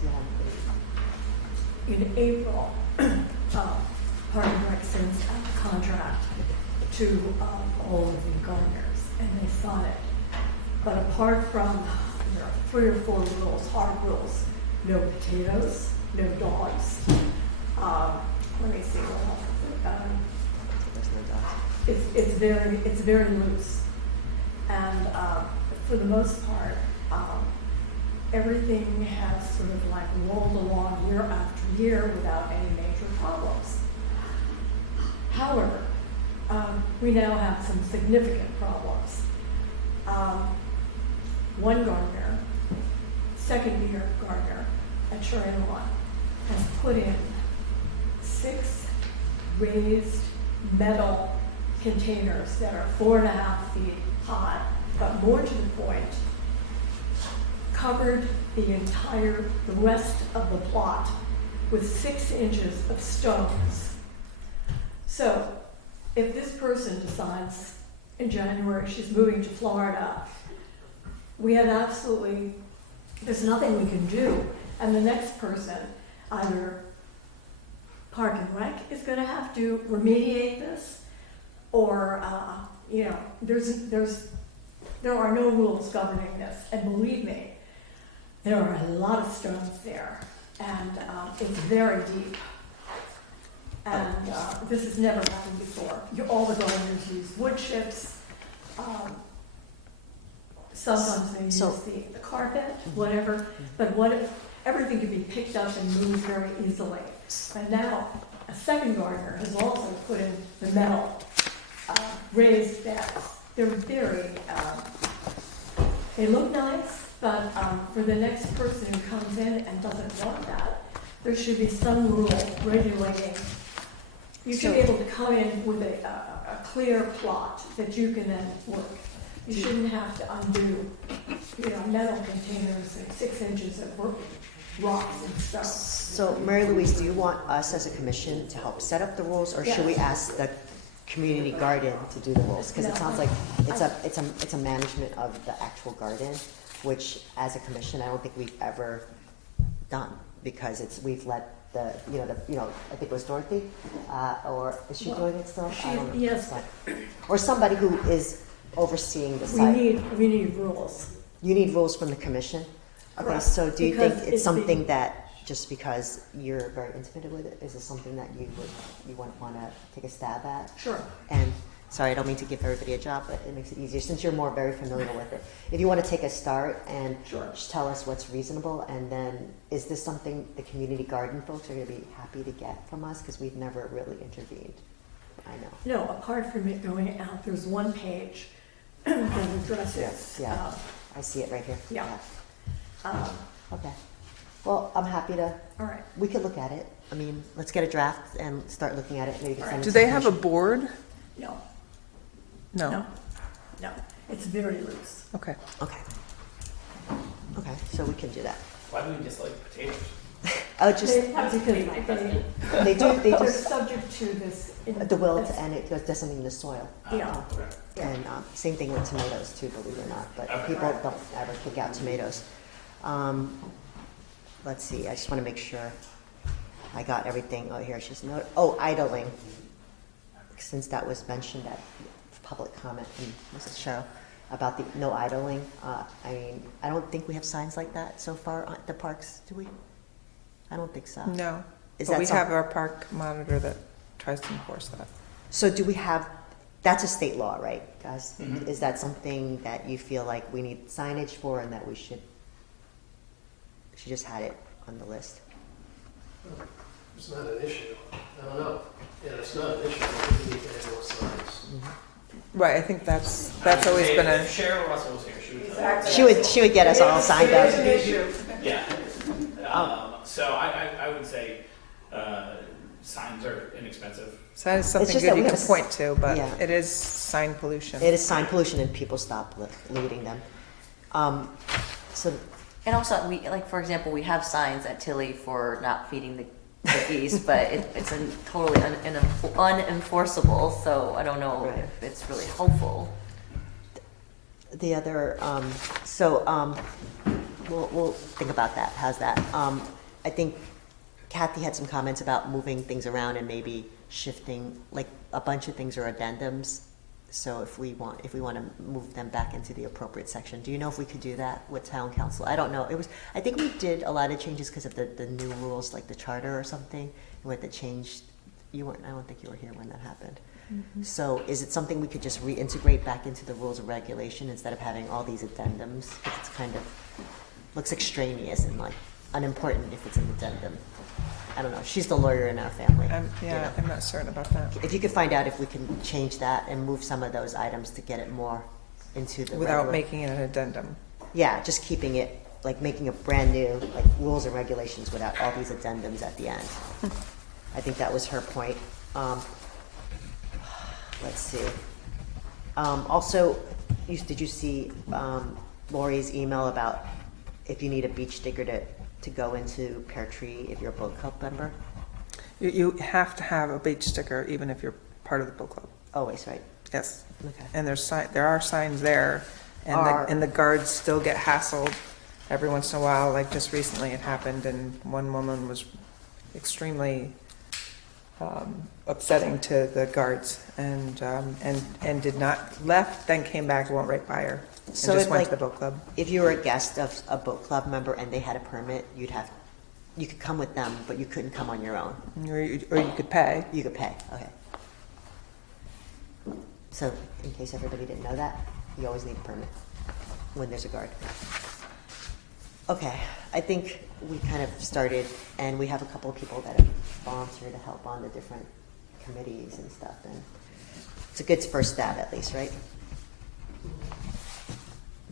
Do you have In April, Park and Rec sends out a contract to all of the gardeners, and they sign it. But apart from, there are 3 or 4 rules, hard rules: no potatoes, no dogs. Let me see what else. There's no dogs. It's very loose, and for the most part, everything has sort of like rolled along year after year without any major problems. However, we now have some significant problems. One gardener, second-year gardener at Cherry Lawn, has put in 6 raised metal containers that are 4.5 feet high, but more to the point, covered the rest of the plot with 6 inches of stones. So if this person decides in January she's moving to Florida, we have there's nothing we can do. And the next person, either Park and Rec is gonna have to remediate this, or, there are no rules governing this. And believe me, there are a lot of stones there, and it's very deep. And this has never happened before. All the gardeners use wood chips. Sometimes they use the carpet, whatever. But what if everything can be picked up and moved very easily? And now a second gardener has also put in the metal raised beds. They're very, they look nice, but for the next person who comes in and doesn't want that, there should be some rule regulating. You should be able to come in with a clear plot that you can then work. You shouldn't have to undo, metal containers and 6 inches of rocks and stuff. So Mary Louise, do you want us as a commission to help set up the rules, or should we ask the community garden to do the rules? Because it sounds like it's a management of the actual garden, which as a commission, I don't think we've ever done, because we've let I think it was Dorothy, or is she doing it still? I don't know. Yes. Or somebody who is overseeing the site. We need rules. You need rules from the commission? Okay, Correct. so do you think Because it's something that, just because you're very intimate with it, is it something that you want to take a stab at? Sure. And, sorry, I don't mean to give everybody a job, but it makes it easier, since you're very familiar with it. If you want to take a start and just tell us what's reasonable, and then, is this something the community garden folks are going to be happy to get from us? Because we've never really intervened, I know. No, apart from it going out, there's one page that addresses. Yeah. I see it right here. Yeah. Okay. Well, I'm happy to, All right. we could look at it. I mean, let's get a draft and start looking at it, maybe send it Do to they the have a commission. board? No, No. no, it's very loose. Okay. Okay. Okay, so we can do that. Why do we dislike potatoes? Oh, just, they do, They're subject to this. the wilt, and it does something in the soil. Yeah. And same thing with tomatoes too, believe it or not, but Okay. people don't ever pick out tomatoes. Let's see, I just want to make sure I got everything. Oh, here, she's idling. Since that was mentioned at public comment from Mrs. Cheryl about the no idling, I mean, I don't think we have signs like that so far at the parks, do we? I don't think so. No. Is But that we some- have our park monitor that tries to enforce that. So do we have, that's a state law, right, guys? Mhm. Is that something that you feel like we need signage for, and that she just had it on the list? It's not an issue. I don't know. Yeah, it's not an issue. We need to have more signs. Right, I think that's always been a, If Cheryl Russell was here, she would tell you. Exactly. She would get us all signed It's up. an issue. Yeah. So I would say signs are inexpensive. sign is something just good that you we can have point to, but yeah. it is sign pollution. It is sign pollution, and people stop looting them. So, And also, for example, we have signs at Tilly for not feeding the geese, but it's totally unenforceable, so I don't know Right. if it's really helpful. the other, we'll think about that. How's that? I think Kathy had some comments about moving things around and maybe shifting, like a bunch of things are addendums. So if we want to move them back into the appropriate section, do you know if we could do that with town council? I don't know. I think we did a lot of changes because of the new rules, like the charter or something, with the change. I don't think you were here when that happened. Mm-hmm. So is it something we could just reintegrate back into the rules of regulation instead of having all these addendums? 'Cause it's kind of, looks extraneous and like unimportant if it's an addendum. I don't know. She's the lawyer in our family. I'm not certain about that. If you could find out if we can change that and move some of those items to get it more into the Without regular- making it an addendum. Yeah, just keeping it, like making a brand new, like rules and regulations without all these addendums at the end. I think that was her point. Um, let's see. Also, did you see Lori's email about if you need a beach sticker to go into Pear Tree if you're a boat club member? You have to have a beach sticker even if you're part of the boat club. Always, right? Yes. Okay. And there are signs there, and the guards still get hassled every once in a while. Like just recently it happened, and one woman was extremely upsetting to the guards, and did not left, then came back, went right by her, and So just if, went like, to the boat club. If you were a guest of a boat club member and they had a permit, you could come with them, but you couldn't come on your own. Or you could pay. You could pay, okay. So, in case everybody didn't know that, you always need a permit when there's a guard. Okay, I think we kind of started, and we have a couple of people that have volunteered to help on the different committees and stuff, and it's a good first stab at least, right?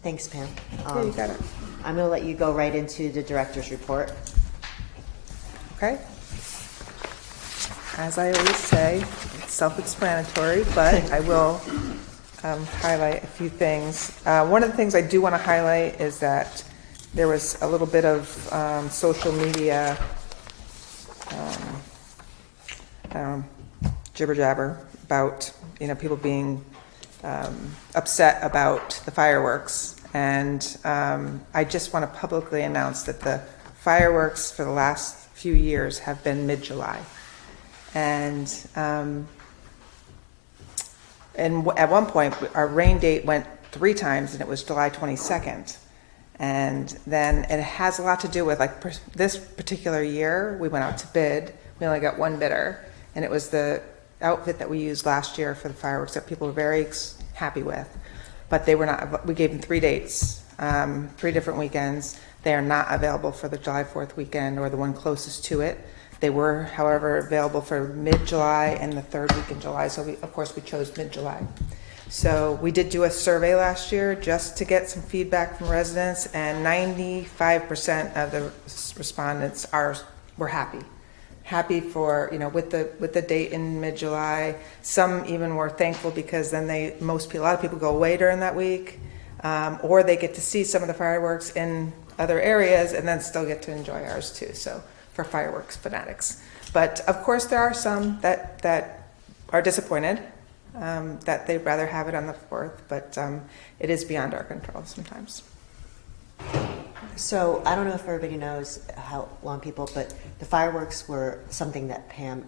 Thanks, Pam. Yeah, you got it. I'm gonna let you go right into the director's report. Okay. As I always say, it's self-explanatory, but I will highlight a few things. One of the things I do want to highlight is that there was a little bit of social media jibber jabber about people being upset about the fireworks, and I just want to publicly announce that the fireworks for the last few years have been mid-July, and at one point our rain date went 3 times, and it was July 22nd. And then it has a lot to do with, like, this particular year, we went out to bid. We only got one bidder, and it was the outfit that we used last year for the fireworks that people were very happy with. But they were not, we gave them 3 dates, 3 different weekends. They are not available for the July 4th weekend or the one closest to it. They were, however, available for mid-July and the 3rd week in July, so of course we chose mid-July. So we did do a survey last year just to get some feedback from residents, and 95% of the respondents were happy. Happy for, with the date in mid-July. Some even were thankful because then a lot of people go away during that week, or they get to see some of the fireworks in other areas and then still get to enjoy ours too. So for fireworks fanatics. But of course there are some that are disappointed. That they'd rather have it on the 4th, but it is beyond our control sometimes. So I don't know if everybody knows how long people, but the fireworks were something that Pam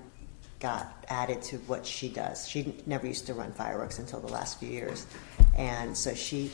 got added to what she does. She never used to run fireworks until the last few years, and so she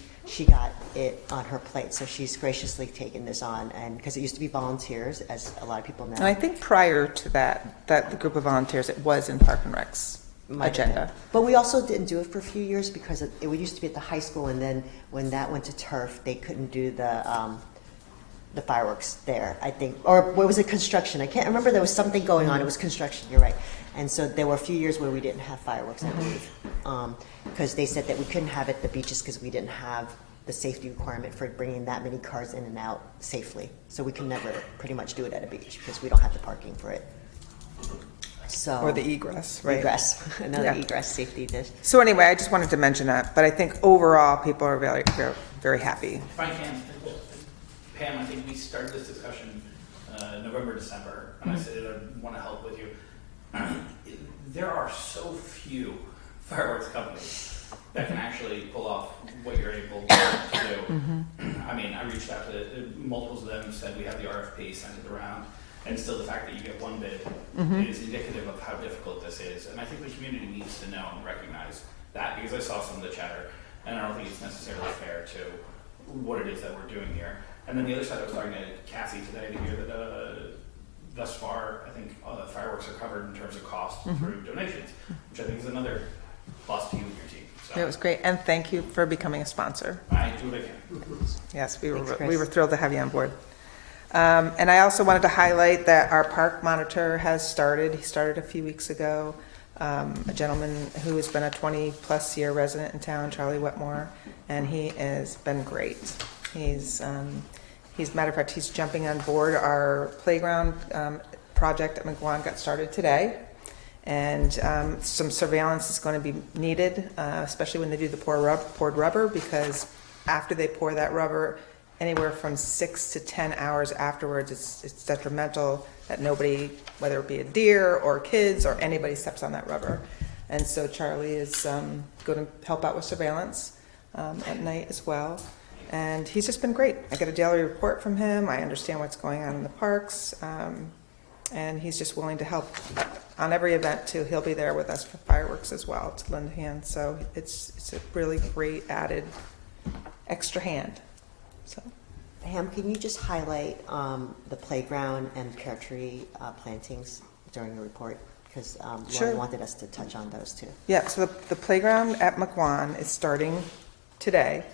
got it on her plate. So she's graciously taken this on, and because it used to be volunteers, as a lot of people know. And I think prior to that the group of volunteers, it was in Park and Rec's agenda. But we also didn't do it for a few years because it used to be at the high school, and then when that went to turf, they couldn't do the fireworks there, I think. Or what was it, construction? I can't remember. There was something going on. It was construction, you're right. And so there were a few years where we didn't have fireworks, I believe, because they said that we couldn't have it at the beaches because we didn't have the safety requirement for bringing that many cars in and out safely. So we can never pretty much do it at a beach because we don't have the parking for it. So, Or the egress, right? Egress, another Yeah. egress safety dish. So anyway, I just wanted to mention that, but I think overall people are very, very, very happy. If I can, Pam, I think we started this discussion November, December, and I said I want to help with you. There are so few fireworks companies that can actually pull off what you're able to do. I mean, I reached out to multiples of them, said we have the RFP, sent it around, and still the fact that you get one bid is indicative of how difficult this is. And I think the community needs to know and recognize that, because I saw some of the chatter, and I don't think it's necessarily fair to what it is that we're doing here. And then the other side, I was talking to Cassie today to hear that thus far, I think fireworks are covered in terms of cost through donations, which I think is another plus to you and your team. So It was great, and thank you for becoming a sponsor. I do what I can. Yes, Thanks, Chris. we were thrilled to have you on board. And I also wanted to highlight that our park monitor has started. He started a few weeks ago. A gentleman who has been a 20-plus year resident in town, Charlie Wetmore, and he has been great. He's matter of fact, he's jumping on board our playground project at McGuan got started today, And some surveillance is going to be needed, especially when they do the poured rubber, because after they pour that rubber, anywhere from 6 to 10 hours afterwards, it's detrimental that nobody, whether it be a deer or kids or anybody, steps on that rubber. And so Charlie is going to help out with surveillance at night as well. And he's just been great. I get a daily report from him. I understand what's going on in the parks. And he's just willing to help on every event too. He'll be there with us for fireworks as well to lend a hand. So it's a really great added extra hand. So Pam, can you just highlight the playground and pear tree plantings during the report? Because Sure. Lauren wanted us to touch on those too. yeah, so the playground at McWan is starting today.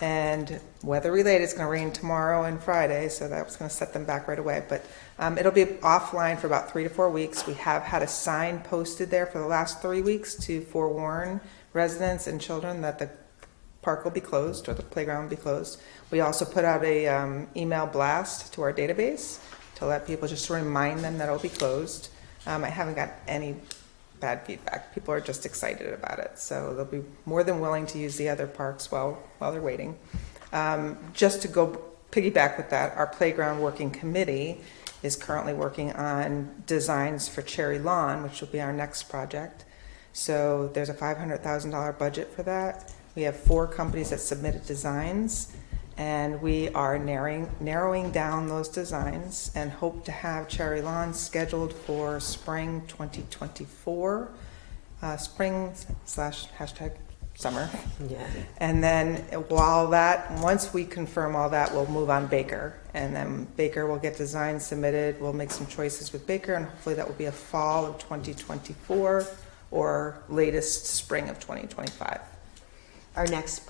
And weather related, it's going to rain tomorrow and Friday, so that's going to set them back right away. But it'll be offline for about 3 to 4 weeks. We have had a sign posted there for the last 3 weeks to forewarn residents and children that the park will be closed or the playground will be closed. We also put out a email blast to our database to let people, just to remind them that it'll be closed. I haven't got any bad feedback. People are just excited about it. So they'll be more than willing to use the other parks while they're waiting. Just to go piggyback with that, our playground working committee is currently working on designs for Cherry Lawn, which will be our next project. So there's a $500,000 budget for that. We have 4 companies that submitted designs, and we are narrowing down those designs and hope to have Cherry Lawn scheduled for spring 2024, spring/#summer. Yeah. And then once we confirm all that, we'll move on Baker. And then Baker will get designs submitted. We'll make some choices with Baker, and hopefully that will be a fall of 2024 or latest spring of 2025. Our next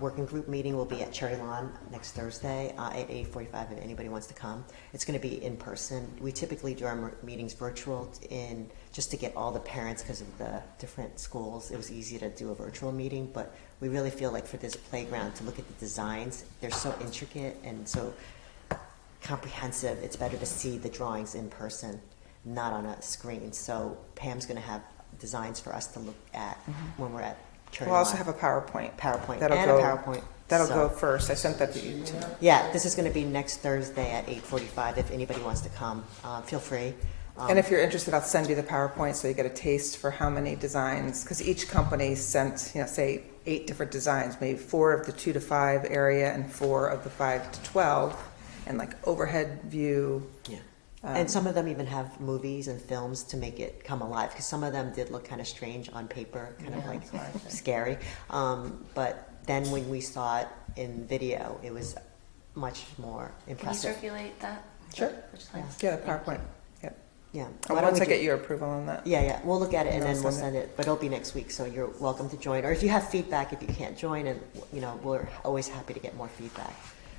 working group meeting will be at Cherry Lawn next Thursday at 8:45 if anybody wants to come. It's going to be in person. We typically do our meetings virtual just to get all the parents, because of the different schools. It was easy to do a virtual meeting, but we really feel like for this playground, to look at the designs, they're so intricate and so comprehensive. It's better to see the drawings in person, not on a screen. So Pam's going to have designs for us to look at when we're at Cherry We'll also Lawn. have a PowerPoint. And a PowerPoint. That'll So- go first. I sent that to you too. Yeah, this is going to be next Thursday at 8:45. If anybody wants to come, feel free. And if you're interested, I'll send you the PowerPoint so you get a taste for how many designs, because each company sent, say 8 different designs, maybe 4 of the 2 to 5 area and 4 of the 5 to 12, and like overhead view. Yeah. And some of them even have movies and films to make it come alive, because some of them did look kind of strange on paper, kind of like scary. But then when we saw it in video, it was much more Can you impressive. circulate that? Sure. Which slides? Yeah, the PowerPoint. Yep. Yeah. And once I get your approval on that. Yeah, we'll look at it and And I'll then we'll send send it, but it'll be next week, so you're welcome to join. Or if you have feedback, if you can't join, and we're always happy to get more feedback.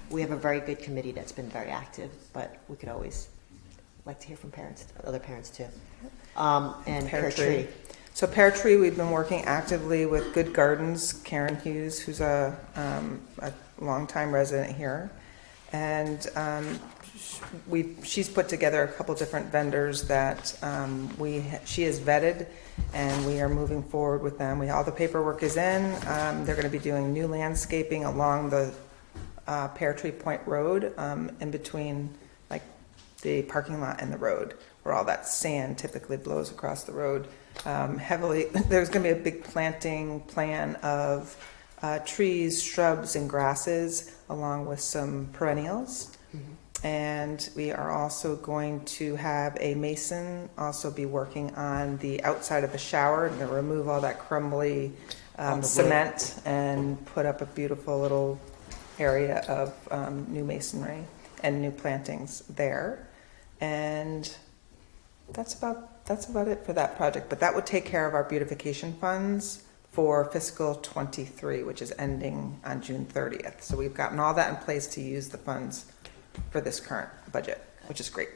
We have a very good committee that's been very active, but we could always like to hear from parents, other parents too. And Pear Tree. So Pear Tree, we've been working actively with Good Gardens, Karen Hughes, who's a longtime resident here. And she's put together a couple different vendors that she has vetted, and we are moving forward with them. All the paperwork is in. They're going to be doing new landscaping along the Pear Tree Point Road, in between like the parking lot and the road, where all that sand typically blows across the road. Heavily, there's going to be a big planting plan of trees, shrubs, and grasses, along with some perennials. And we are also going to have a mason also be working on the outside of the shower to remove all that crumbly cement and put up a beautiful little area of new masonry and new plantings there. And that's about it for that project. But that would take care of our beautification funds for fiscal 23, which is ending on June 30th. So we've gotten all that in place to use the funds for this current budget, which is great.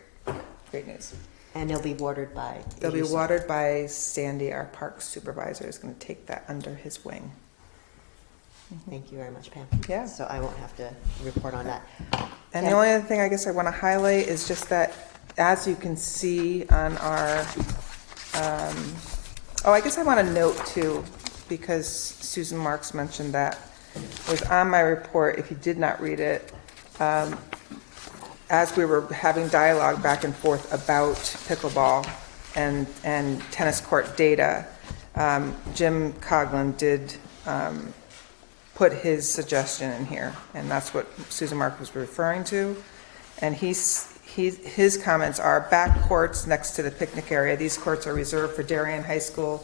Great news. And they'll be watered by? They'll be watered by Sandy, our park supervisor, is going to take that under his wing. Thank you very much, Pam. Yeah. So I won't have to report on that. And the only other thing I guess I want to highlight is just that, as you can see on our Oh, I guess I want to note too, because Susan Marks mentioned that, it was on my report, if you did not read it, as we were having dialogue back and forth about pickleball and tennis court data, Jim Coughlin did put his suggestion in here, and that's what Susan Mark was referring to. And his comments are back courts next to the picnic area. These courts are reserved for Darien High School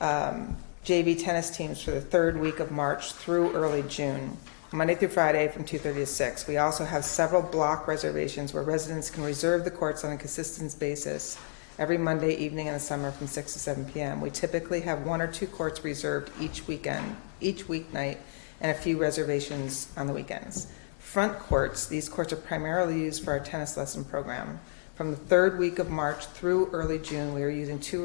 JV tennis teams for the third week of March through early June, Monday through Friday from 2:30 to 6. We also have several block reservations where residents can reserve the courts on a consistent basis every Monday evening in the summer from 6 to 7 p.m. We typically have 1 or 2 courts reserved each weeknight, and a few reservations on the weekends. Front courts, these courts are primarily used for our tennis lesson program. From the third week of March through early June, we are using two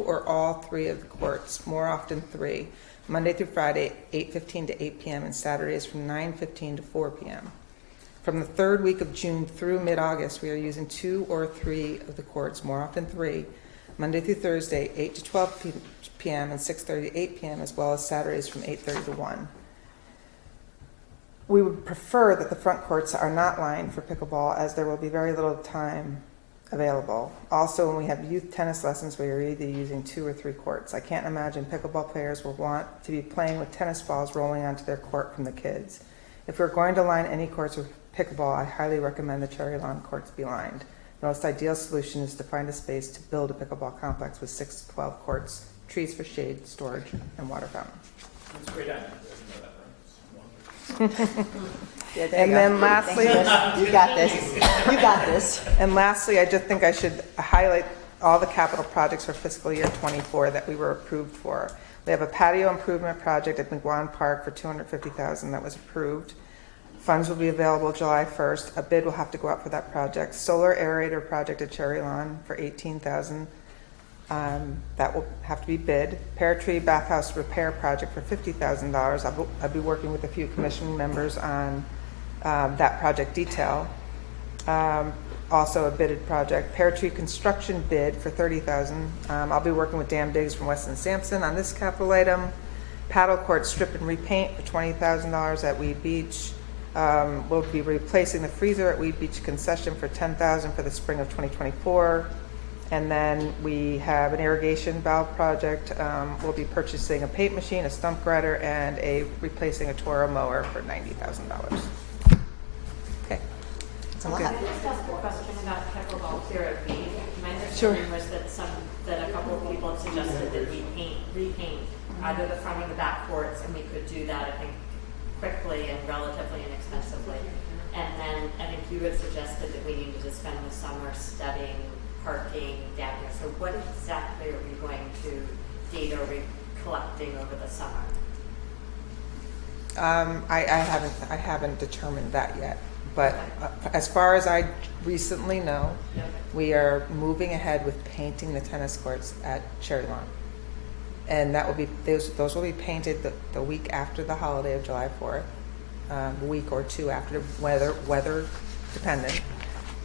or all 3 of the courts, more often 3, Monday through Friday, 8:15 to 8 p.m., and Saturdays from 9:15 to 4 p.m. From the third week of June through mid-August, we are using 2 or 3 of the courts, more often 3, Monday through Thursday, 8 to 12 p.m. and 6:30 to 8 p.m., as well as Saturdays from 8:30 to 1. We would prefer that the front courts are not lined for pickleball, as there will be very little time available. Also, when we have youth tennis lessons, we are either using 2 or 3 courts. I can't imagine pickleball players will want to be playing with tennis balls rolling onto their court from the kids. If we're going to line any courts with pickleball, I highly recommend the cherry lawn courts be lined. The most ideal solution is to find a space to build a pickleball complex with 6 to 12 courts, trees for shade, storage, and water fountain. That's a great idea. Yeah, there you And go. then lastly, You got this. You got this. and lastly, I just think I should highlight all the capital projects for fiscal year '24 that we were approved for. We have a patio improvement project at McGuan Park for $250,000 that was approved. Funds will be available July 1st. A bid will have to go out for that project. Solar aerator project at Cherry Lawn for $18,000. That will have to be bid. Pear Tree Bathhouse Repair Project for $50,000. I'll be working with a few commission members on that project detail. Also a bidded project. Pear Tree Construction bid for $30,000. I'll be working with Dan Biggs from Weston Sampson on this capital item. Paddle court strip and repaint for $20,000 at Weed Beach. We'll be replacing the freezer at Weed Beach concession for $10,000 for the spring of 2024. And then we have an irrigation valve project. We'll be purchasing a paint machine, a stump grinder, and replacing a Toro mower for $90,000. Okay. It's a Okay. lot. Can I just ask a question about pickleball here at Weed? My Sure. understanding was that a couple of people had suggested that we repaint either the front or the back courts, and we could do that, I think, quickly and relatively inexpensively. And then I think you had suggested that we needed to spend the summer studying parking down here. So what exactly are we going to data are we collecting over the summer? I haven't determined that yet, but as far as I recently know, we are moving ahead with painting the tennis courts at Cherry Lawn. And that will be, those will be painted the week after the holiday of July 4th, a week or 2 after, weather dependent.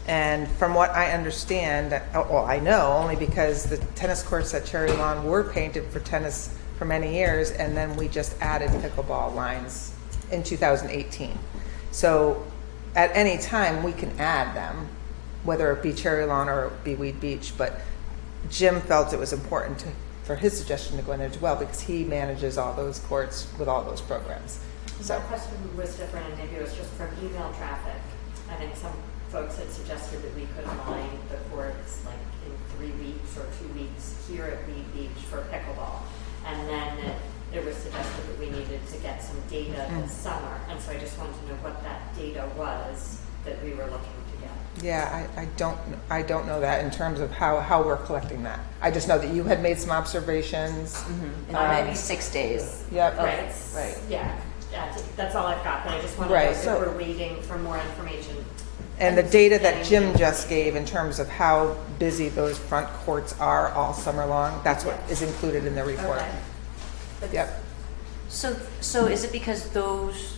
And from what I understand, well, I know only because the tennis courts at Cherry Lawn were painted for tennis for many years, and then we just added pickleball lines in 2018. So at any time, we can add them, whether it be Cherry Lawn or it be Weed Beach, but Jim felt it was important for his suggestion to go in there as well, because he manages all those courts with all those programs. So my question was different, and maybe it was just from email traffic. I think some folks had suggested that we could align the courts like in 3 weeks or 2 weeks here at Weed Beach for pickleball. And then it was suggested that we needed to get some data this summer. And so I just wanted to know what that data was that we were looking to get. Yeah, I don't know that in terms of how we're collecting that. I just know that you had made some observations. Maybe 6 days. Yep. Right. Right. Yeah, that's all I've got, but I just wanted Right, to know if so- we're waiting for more information. And the data that Jim just gave in terms of how busy those front courts are all summer long, that's what is included in the report. Okay. But Yep. So is it because those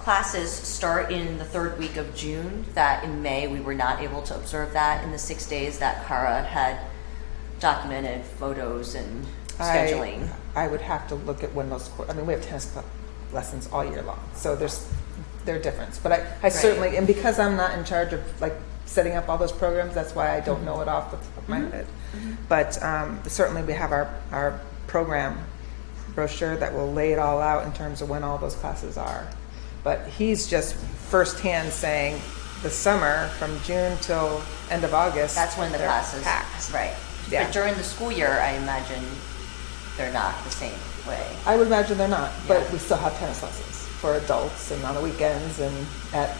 classes start in the third week of June that in May we were not able to observe that in the 6 days that Kara had documented photos and scheduling. I would have to look at when those, I mean, we have tennis club lessons all year long, so they're different. But I Right. certainly, and because I'm not in charge of like setting up all those programs, that's why I don't know it off the top of my head. But certainly we have our program brochure that will lay it all out in terms of when all those classes are. But he's just firsthand saying the summer from June till end of August. That's when the they're classes, packed. right. Yeah. But during the school year, I imagine they're not the same way. I would imagine they're not, but Yeah. we still have tennis lessons for adults and on the weekends and at,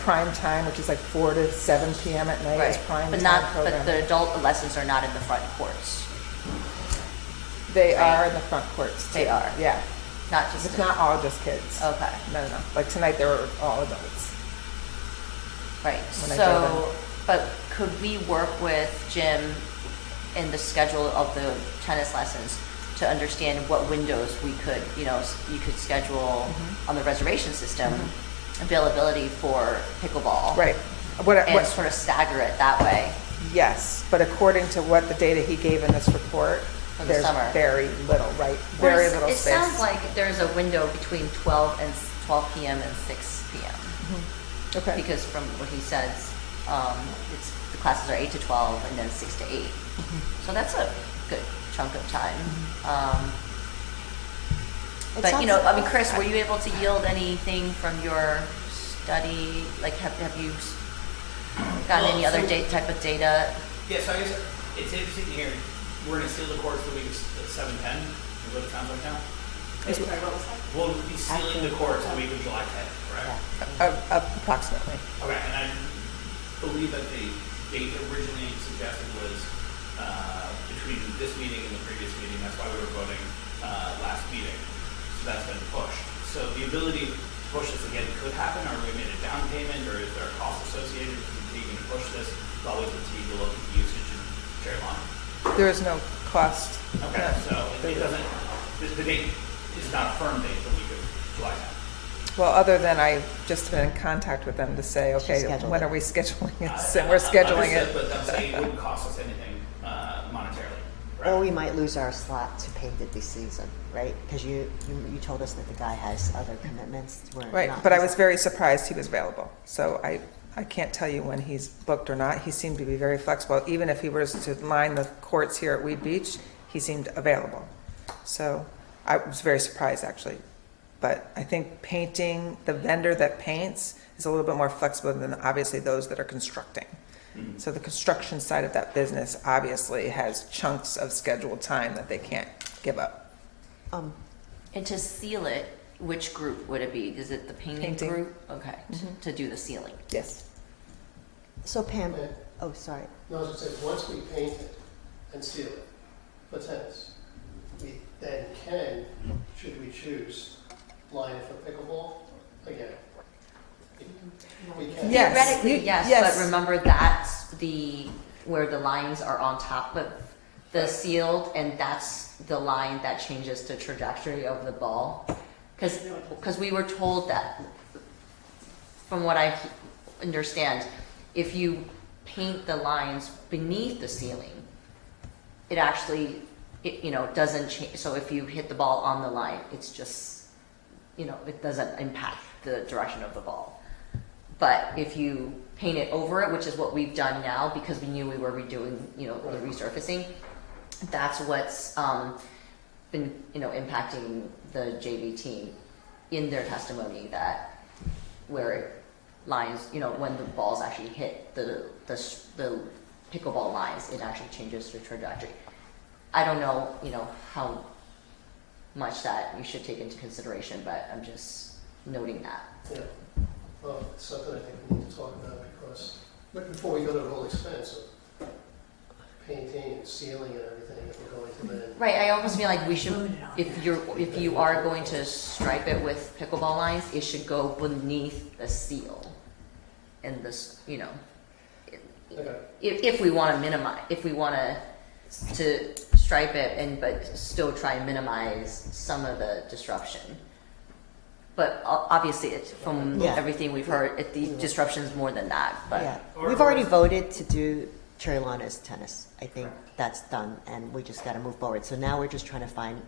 prime time, which is like 4 to 7 p.m. at night is Right, prime but time not, program. but the adult lessons are not in the front courts. They right. are in the front courts too. They are. Yeah. Not just. It's not all just kids. Okay, No. Like tonight, they were all adults. right, When I drove so, but could we work with Jim in the schedule of the tennis lessons to understand what windows we could, you could schedule on the reservation system, availability for pickleball? Right. And sort of stagger it that way. Yes, but according to what the data he gave in this report, For the there's summer. very little, right? Very Well, little it space. sounds like there's a window between 12 p.m. and 6 p.m. Okay. Because from what he says, the classes are 8 to 12 and then 6 to 8. So that's a good chunk of time. It But, sounds- Chris, were you able to yield anything from your study? Like, have you gotten any other type of data? Yeah, so I guess it's interesting to hear, we're gonna seal the courts the week of 7/10, is what it sounds like now? We'll be sealing the courts the week of July 10th, correct? Approximately. Okay, and I believe that the date originally suggested was between this meeting and the previous meeting. That's why we were voting last meeting. So that's been pushed. So the ability to push this again could happen, or we made a down payment, or is there a cost associated with continuing to push this? It's always continue to look at the usage in Cherry Lawn. There is no cost. Okay, so it doesn't, the date is not a firm date, the week of July 10th. Well, other than I just been in contact with them to say, okay, Schedule when it. are we scheduling it? So we're scheduling it. Understood, but I'm saying it wouldn't cost us anything monetarily, Or right? we might lose our slot to paint it this season, right? Because you told us that the guy has other commitments. We're Right, not- but I was very surprised he was available. So I can't tell you when he's booked or not. He seemed to be very flexible. Even if he was to line the courts here at Weed Beach, he seemed available. So I was very surprised, actually. But I think painting, the vendor that paints is a little bit more flexible than obviously those that are constructing. So the construction side of that business obviously has chunks of scheduled time that they can't give up. And to seal it, which group would it be? Is it the painting Painting. group? Okay, to do the sealing. Yes. So Pam, Okay. oh, sorry. No, I was gonna say, once we paint it and seal it for tennis, we then can, should we choose, line it for pickleball again. We can. Yes. Theoretically, You- yes, yes. but remember that's where the lines are on top of the sealed, and that's the line that changes the trajectory of the ball. Because we were told that, from what I understand, if you paint the lines beneath the ceiling, it actually, doesn't change. So if you hit the ball on the line, it's just, it doesn't impact the direction of the ball. But if you paint it over it, which is what we've done now because we knew we were redoing, the resurfacing, that's what's been, impacting the JV team in their testimony, that where it lines, when the balls actually hit the pickleball lines, it actually changes the trajectory. I don't know, how much that you should take into consideration, but I'm just noting that. Yeah, well, it's something I think we need to talk about because, but before we go to the whole expense of painting and sealing and everything, if we're going to then. Right, I almost feel like we should, if you are going to stripe it with pickleball lines, it should go beneath the seal. And this, Okay. if we want to minimize, if we want to stripe it but still try and minimize some of the disruption. But obviously, from Yeah. everything we've heard, the disruption's more than that. But Yeah, we've already voted to do Cherry Lawn is tennis. I think that's done, and we just got to move forward. So now we're just trying to find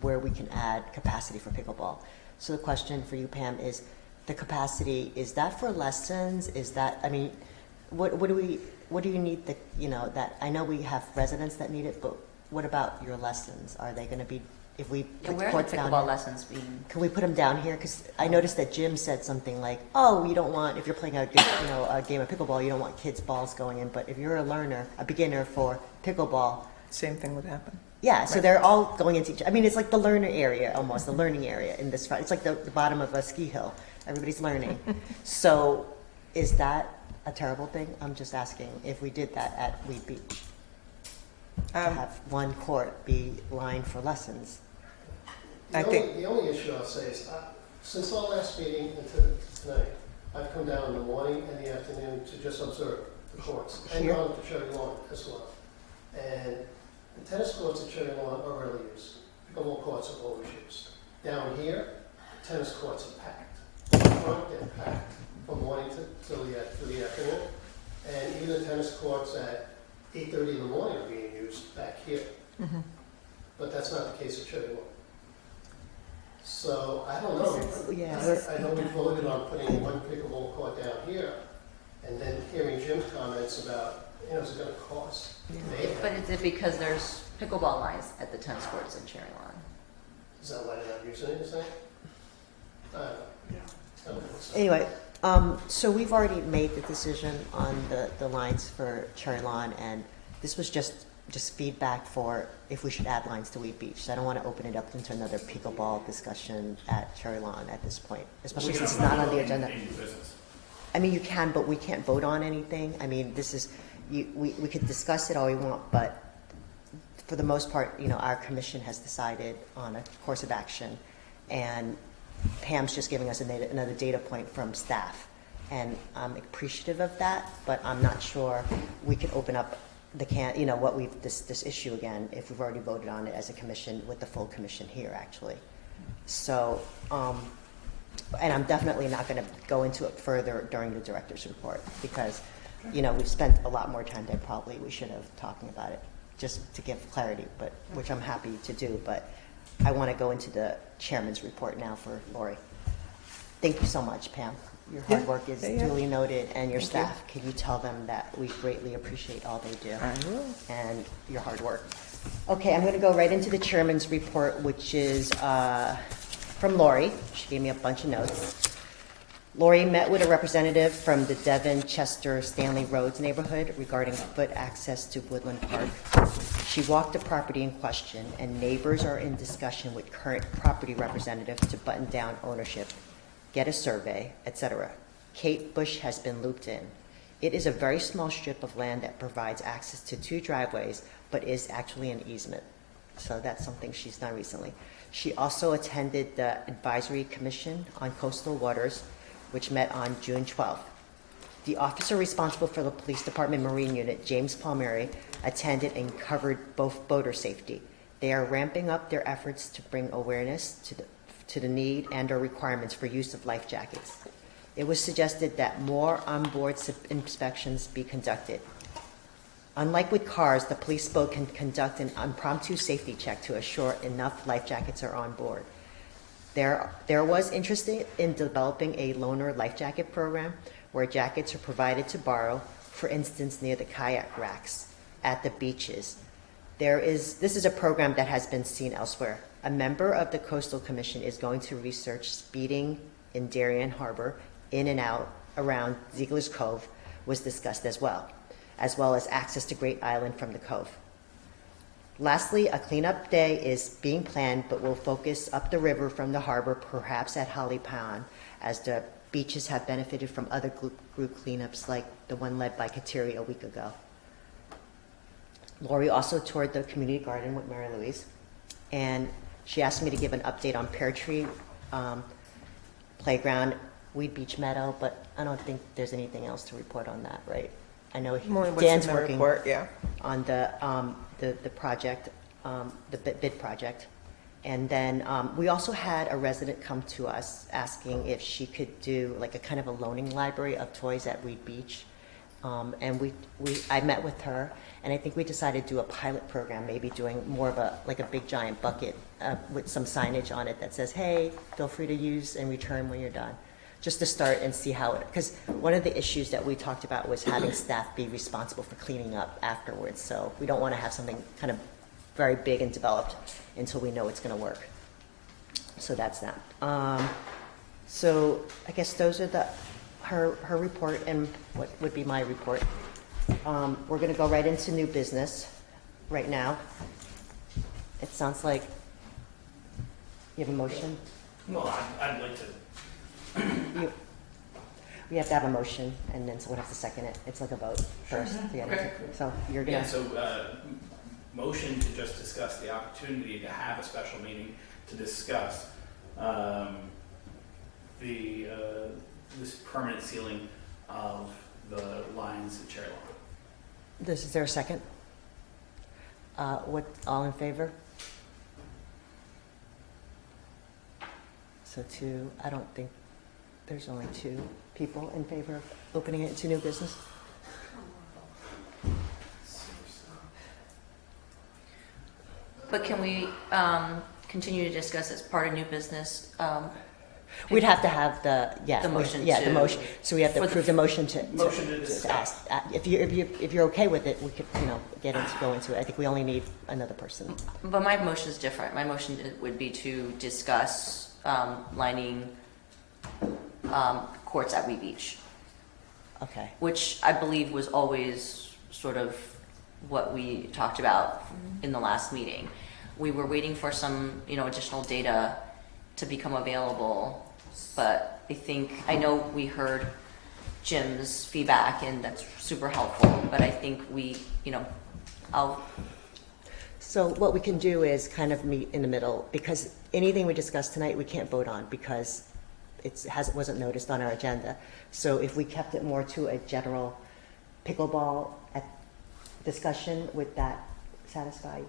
where we can add capacity for pickleball. So the question for you, Pam, is the capacity, is that for lessons? Is that, I mean, what do you need that, I know we have residents that need it, but what about your lessons? Are they going to be, if we And put where are courts the down pickleball here, lessons being? can we put them down here? Because I noticed that Jim said something like, oh, you don't want, if you're playing a game of pickleball, you don't want kids' balls going in. But if you're a beginner for pickleball, Same thing would happen. yeah, so Right. they're all going into each, I mean, it's like the learner area, almost, the learning area in this front. It's like the bottom of a ski hill. Everybody's learning. So is that a terrible thing? I'm just asking if we did that at Weed Beach, to have one court be lined for lessons. The only issue I'll say is, since our last meeting until tonight, I've come down in the morning and the afternoon to just observe the courts, and Here? gone to Cherry Lawn as well. And the tennis courts at Cherry Lawn are rarely used. Pickleball courts are always used. Down here, tennis courts are packed. In front, they're packed from morning till the afternoon. And even the tennis courts at 8:30 in the morning are being used back here. But that's not the case at Cherry Lawn. So, I don't know. Yeah. I know we voted on putting one pickleball court down here, and then hearing Jim's comments about, is it gonna cost? But is it because there's pickleball lines at the tennis courts in Cherry Lawn? Is that why they're not using it, you think? I don't know. I don't think so. Anyway, so we've already made the decision on the lines for Cherry Lawn, and this was just feedback for if we should add lines to Weed Beach. So I don't want to open it up into another pickleball discussion at Cherry Lawn at this point, especially since it's not on the agenda. I mean, you can, but we can't vote on anything. I mean, this is, we could discuss it all we want, but for the most part, our commission has decided on a course of action, and Pam's just giving us another data point from staff. And I'm appreciative of that, but I'm not sure we could open up this issue again if we've already voted on it as a commission with the full commission here, actually. So, and I'm definitely not going to go into it further during the director's report because, we've spent a lot more time than probably we should have talking about it, just to give clarity, but which I'm happy to do. But I want to go into the chairman's report now for Lori. Thank you so much, Pam. Your hard work is duly noted, and your Thank you. staff. Can you tell them that we greatly appreciate all they do? I will. And your hard work. Okay, I'm going to go right into the chairman's report, which is from Lori. She gave me a bunch of notes. Lori met with a representative from the Devon, Chester, Stanley Roads neighborhood regarding foot access to Woodland Park. She walked the property in question, and neighbors are in discussion with current property representative to button down ownership, get a survey, etc. Kate Bush has been looped in. It is a very small strip of land that provides access to 2 driveways, but is actually an easement. So that's something she's done recently. She also attended the Advisory Commission on Coastal Waters, which met on June 12th. The officer responsible for the Police Department Marine Unit, James Palmieri, attended and covered both boater safety. They are ramping up their efforts to bring awareness to the need and/or requirements for use of life jackets. It was suggested that more onboard inspections be conducted. Unlike with cars, the police boat can conduct an impromptu safety check to assure enough life jackets are on board. There was interest in developing a loaner life jacket program where jackets are provided to borrow, for instance, near the kayak racks at the beaches. This is a program that has been seen elsewhere. A member of the Coastal Commission is going to research speeding in Darien Harbor, in and out around Ziegler's Cove was discussed as well as access to Great Island from the Cove. Lastly, a cleanup day is being planned, but will focus up the river from the harbor, perhaps at Holly Pond, as the beaches have benefited from other group cleanups like the one led by Kateri a week ago. Lori also toured the community garden with Mary Louise, and she asked me to give an update on Pear Tree Playground, Weed Beach Meadow, but I don't think there's anything else to report on that, right? I know More than what's Dan's in the working report, yeah. on the project, the bid project. And then we also had a resident come to us asking if she could do like a kind of a loaning library of toys at Weed Beach. And I met with her, and I think we decided to do a pilot program, maybe doing more of like a big giant bucket with some signage on it that says, hey, feel free to use and return when you're done. Just to start and see how it, because one of the issues that we talked about was having staff be responsible for cleaning up afterwards. So we don't want to have something kind of very big and developed until we know it's going to work. So that's that. So I guess those are her report and what would be my report. We're going to go right into new business right now. It sounds like you have a motion. Well, I'd like to. We have to have a motion, and then someone has to second it. It's like a vote first. To get Okay. into. So you're gonna. Yeah, so, motion to just discuss the opportunity to have a special meeting to discuss, this permanent sealing of the lines at Cherry Lawn. Is there a second? All in favor? So two. I don't think there's only two people in favor of opening it into new business. But can we continue to discuss as part of new business? We'd have to have the motion Yeah, the to- motion. So we have to for the- approve the motion to Motion to discuss. ask. If you're okay with it, we could go into it. I think we only need another person. But my motion is different. My motion would be to discuss lining courts at Wee Beach, Okay. which I believe was always sort of what we talked about in the last meeting. We were waiting for some, additional data to become available, but I know we heard Jim's feedback and that's super helpful, but I think So what we can do is kind of meet in the middle, because anything we discuss tonight, we can't vote on because wasn't noticed on our agenda. So if we kept it more to a general pickleball discussion, would that satisfy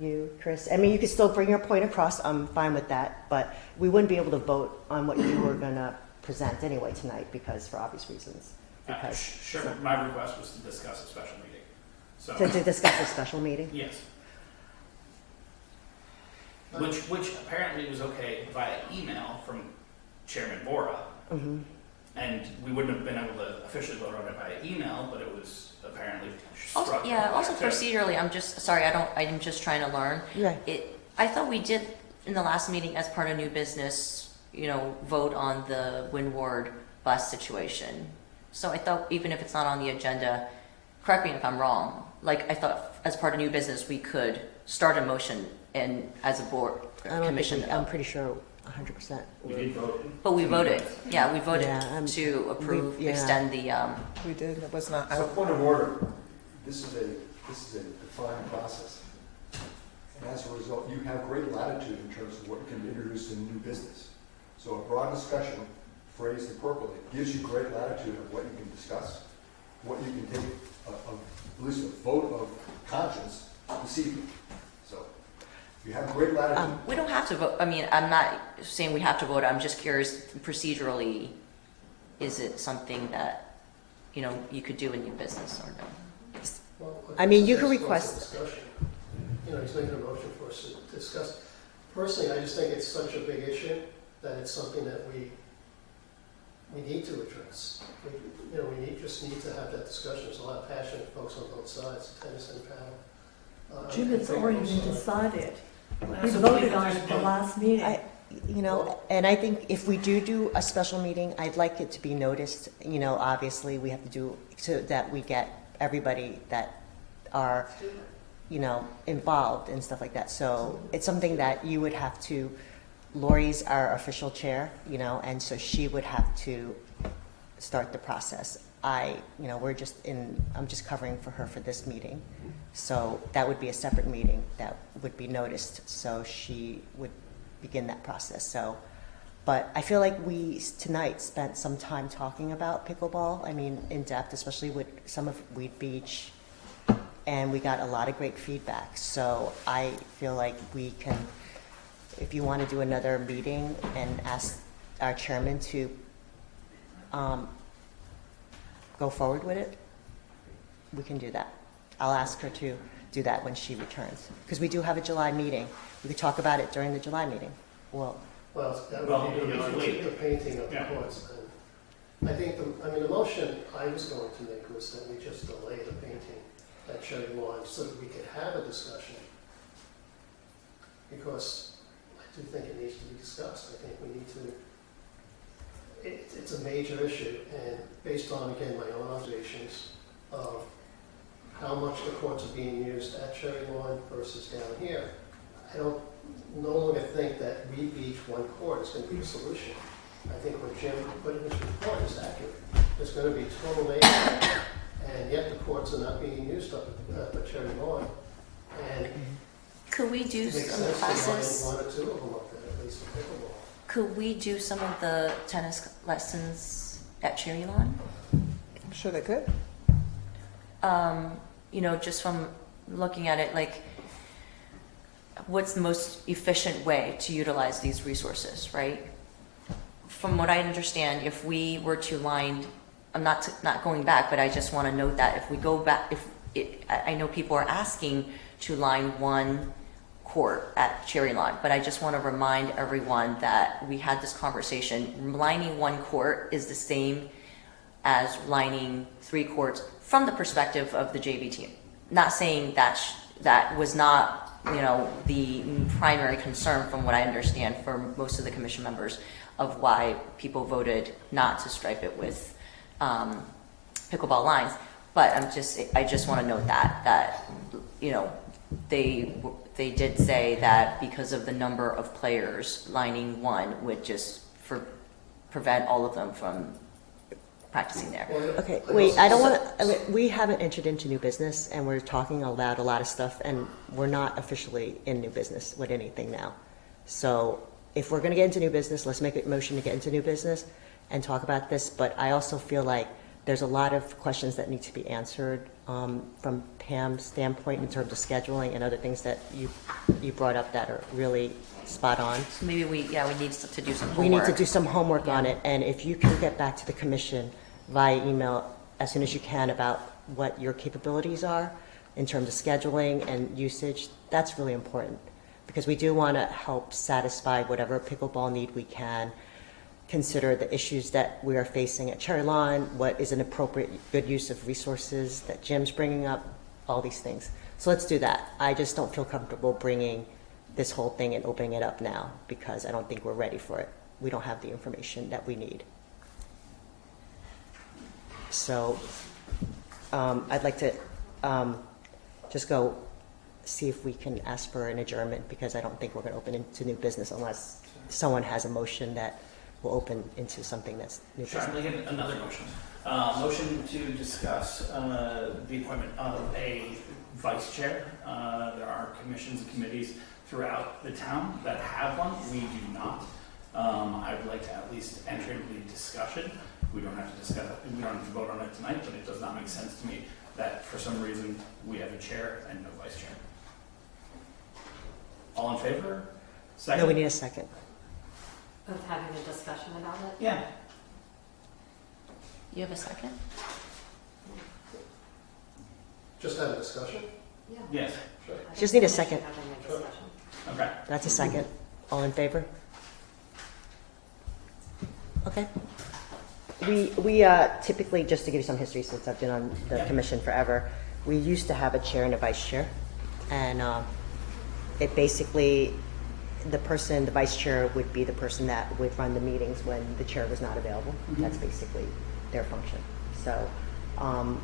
you, Chris? I mean, you could still bring your point across. I'm fine with that, but we wouldn't be able to vote on what you were gonna present anyway tonight for obvious reasons. Sure, my request was to discuss a special meeting, so. To discuss a special meeting? Yes. Which apparently was okay via email from Chairman Bora, Mm-hmm. and we wouldn't have been able to officially vote on it via email, but it was apparently Also, struck. also too. procedurally, I'm just trying to learn. Yeah. I thought we did in the last meeting as part of new business, vote on the Windward bus situation. So I thought even if it's not on the agenda, correct me if I'm wrong, I thought as part of new business, we could start a motion and as a board, commission. I'm pretty sure 100%. We did vote. But we voted, we voted Yeah, to approve, yeah. extend the, We did, it was not, So point of order, this is a defined process. And as a result, you have great latitude in terms of what can be introduced in new business. So a broad discussion, phrased appropriately, gives you great latitude of what you can discuss, what you can take, at least a vote of conscience this evening. So you have great latitude. we don't have to vote. I mean, I'm not saying we have to vote. I'm just curious, procedurally, is it something that, you could do in new business or no? Well, I mean, you it's can just request- a discussion. He's making a motion for us to discuss. Personally, I just think it's such a big issue that it's something that we need to address. We just need to have that discussion. There's a lot of passionate folks on both sides, tennis and paddle. Jim, it's already been decided. We That's a voted belief on that it there's the no- last meeting. And I think if we do a special meeting, I'd like it to be noticed. Obviously, we have to do so that we get everybody that are, involved and stuff like that. So it's something that you would have to. Lori's our official chair, and so she would have to start the process. I'm just covering for her for this meeting. So that would be a separate meeting that would be noticed. So she would begin that process. So, but I feel like we tonight spent some time talking about pickleball. I mean, in depth, especially with some of Wheat Beach, and we got a lot of great feedback. So I feel like we can, if you want to do another meeting and ask our chairman to go forward with it, we can do that. I'll ask her to do that when she returns, because we do have a July meeting. We could talk about it during the July meeting. Well, That Well, would be it'll be late. the painting of the Yeah. courts. And I think, the motion I was going to make was that we just delay the painting at Cherry Lawn so that we could have a discussion. Because I do think it needs to be discussed. I think we need to, it's a major issue, and based on, again, my own observations of how much the courts are being used at Cherry Lawn versus down here, I don't no longer think that we each one court is going to be a solution. I think what Jim put in his report is accurate. There's going to be total mayhem, and yet the courts are not being used up at Cherry Lawn. And Could we do it makes some sense to classes? line one or two of them up there, at least for pickleball. Could we do some of the tennis lessons at Cherry Lawn? I'm sure they could. Just from looking at it, like, what's the most efficient way to utilize these resources, right? From what I understand, if we were to line, I'm not going back, but I just want to note that if we go back, I know people are asking to line one court at Cherry Lawn, but I just want to remind everyone that we had this conversation. Lining one court is the same as lining 3 courts from the perspective of the JV team. Not saying that that was not, the primary concern from what I understand for most of the commission members of why people voted not to stripe it with pickleball lines. But I just want to note that they did say that because of the number of players, lining one would just prevent all of them from practicing there. Well, okay, I wait, also- I don't want to, we haven't entered into new business, and we're talking about a lot of stuff, and we're not officially in new business with anything now. So if we're going to get into new business, let's make a motion to get into new business and talk about this. But I also feel like there's a lot of questions that need to be answered from Pam's standpoint in terms of scheduling and other things that you brought up that are really spot on. So maybe we need to do some homework. We need to do some homework on it, and if you can get back to the commission via email as soon as you can about what your capabilities are in terms of scheduling and usage, that's really important. Because we do want to help satisfy whatever pickleball need we can, consider the issues that we are facing at Cherry Lawn, what is an appropriate, good use of resources that Jim's bringing up, all these things. So let's do that. I just don't feel comfortable bringing this whole thing and opening it up now because I don't think we're ready for it. We don't have the information that we need. So I'd like to just go see if we can ask for an adjournment because I don't think we're going to open into new business unless someone has a motion that will open into something that's new Sure, business. I'm making another motion. Motion to discuss the appointment of a vice chair. There are commissions and committees throughout the town that have one. We do not. I would like to at least enter into the discussion. We don't have to discuss it. We don't have to vote on it tonight, but it does not make sense to me that for some reason we have a chair and no vice chair. All in favor? Second? No, we need a second. Of having a discussion about it? Yeah. You have a second? Just have a discussion? Yeah. Yes. Sure. I think Just need a we should second. have a discussion. Okay. That's a second. All in favor? Okay. We typically, just to give you some history since I've been on the Yeah. commission forever, we used to have a chair and a vice chair. And it basically, the vice chair would be the person that would run the meetings when the chair was not available. Mhm. That's basically their function. So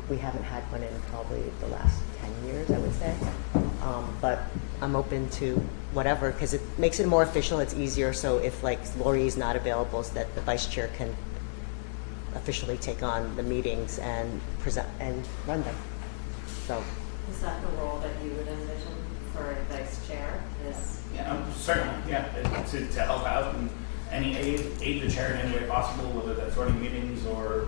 we haven't had one in probably the last 10 years, I would say. But I'm open to whatever, because it makes it more official, it's easier. So if like Lori is not available, so that the vice chair can officially take on the meetings and present and run them. So, Is that the role that you would envision for a vice chair? Is Yeah, certainly, yeah, to help out and any aid the chair in any way possible, whether that's running meetings or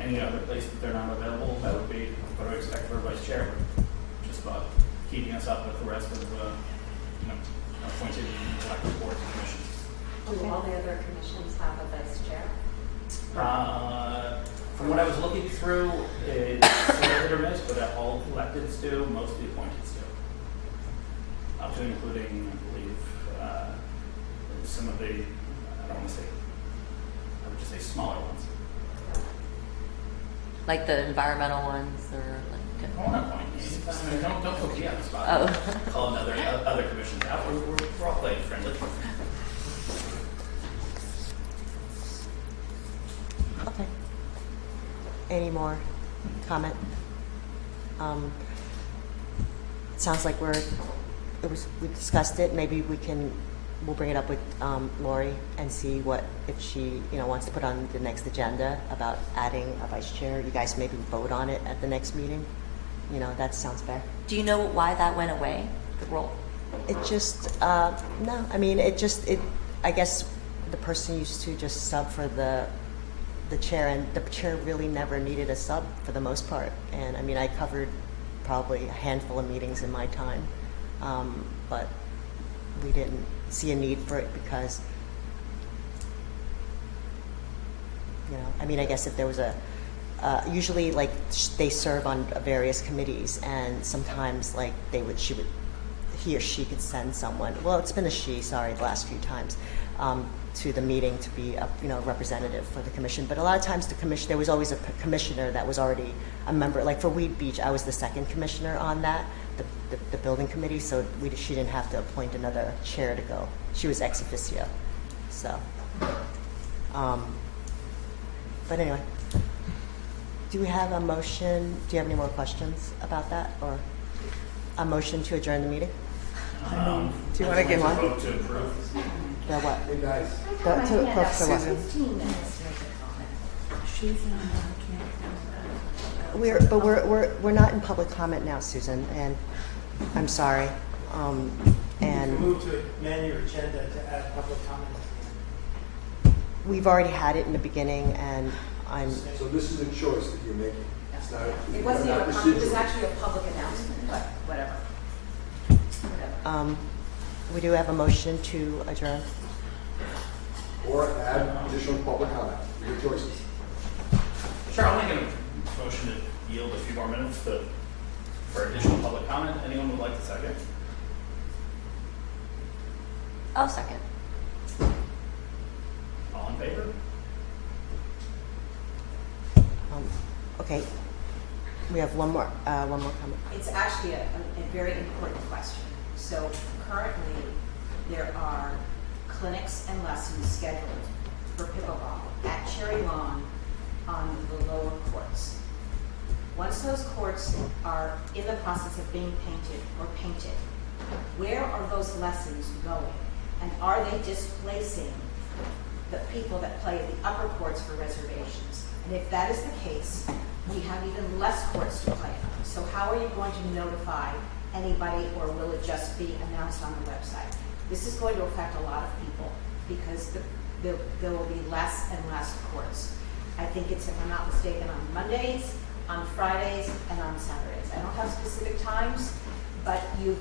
any other place that they're not available, that would be what I would expect for a vice chair. Just about keeping us up with the rest of appointed and elected boards and commissions. do all the other commissions have a vice chair? From what I was looking through, it's a hit or miss, but all electeds do, most of the appointeds do. Up to and including, I believe, some of the, I don't want to say, I would just say smaller ones. Like the environmental ones or like. I want to point me. I mean, don't put me on the spot. Oh. Call other commissions out. We're all playing friendly. Okay. Any more comment? It sounds like we discussed it. Maybe we'll bring it up with Lori and see if she, wants to put on the next agenda about adding a vice chair. You guys maybe vote on it at the next meeting. That sounds fair. Do you know why that went away, the role? It just, no, I mean, I guess the person used to just sub for the chair, and the chair really never needed a sub for the most part. And I mean, I covered probably a handful of meetings in my time, but we didn't see a need for it because, I mean, I guess if there was usually like they serve on various committees, and sometimes like he or she could send someone. Well, it's been a she, sorry, the last few times, to the meeting to be a representative for the commission. But a lot of times there was always a commissioner that was already a member. Like for Weed Beach, I was the second commissioner on that, the building committee. So she didn't have to appoint another chair to go. She was ex officio. So, but anyway. Do we have a motion? Do you have any more questions about that, or a motion to adjourn the meeting? Do you want to give one? Vote to approve. The what? Hey, guys. To approve for what? She's We're not in public comment now, Susan, and I'm sorry. And Move to amend your agenda to add public comment. we've already had it in the beginning, and So this is a choice that you're making. It's not. It wasn't not even it was procedural. actually a public announcement, but whatever. we do have a motion to adjourn. Or add additional public comment. Your choices. Sure, I'll make a motion to yield a few more minutes for additional public comment. Anyone would like to second? I'll second. All in favor? Okay, we have one more comment. It's actually a very important question. So currently, there are clinics and lessons scheduled for pickleball at Cherry Lawn on the lower courts. Once those courts are in the process of being painted, where are those lessons going? And are they displacing the people that play the upper courts for reservations? And if that is the case, we have even less courts to play on. So how are you going to notify anybody, or will it just be announced on the website? This is going to affect a lot of people because there will be less and less courts. I think it's, if I'm not mistaken, on Mondays, on Fridays, and on Saturdays. I don't have specific times, but you're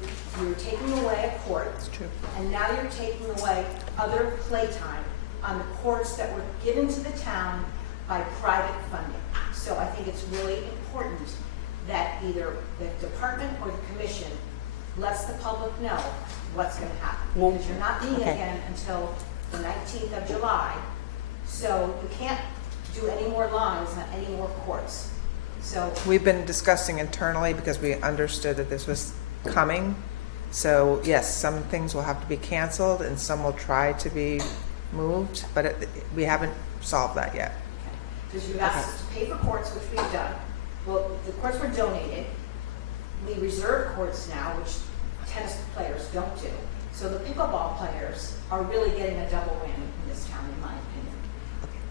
taking away a court. It's true. And now you're taking away other playtime on the courts that were given to the town by private funding. So I think it's really important that either the department or the commission lets the public know what's going to happen. Because you're not meeting Okay. again until the 19th of July. So you can't do any more lines on any more courts. So We've been discussing internally because we understood that this was coming. So yes, some things will have to be canceled and some will try to be moved, but we haven't solved that yet. because you've asked us to pay for courts, which we've done. Well, the courts were donated. We reserve courts now, which tennis players don't do. So the pickleball players are really getting a double win in this town, in my opinion.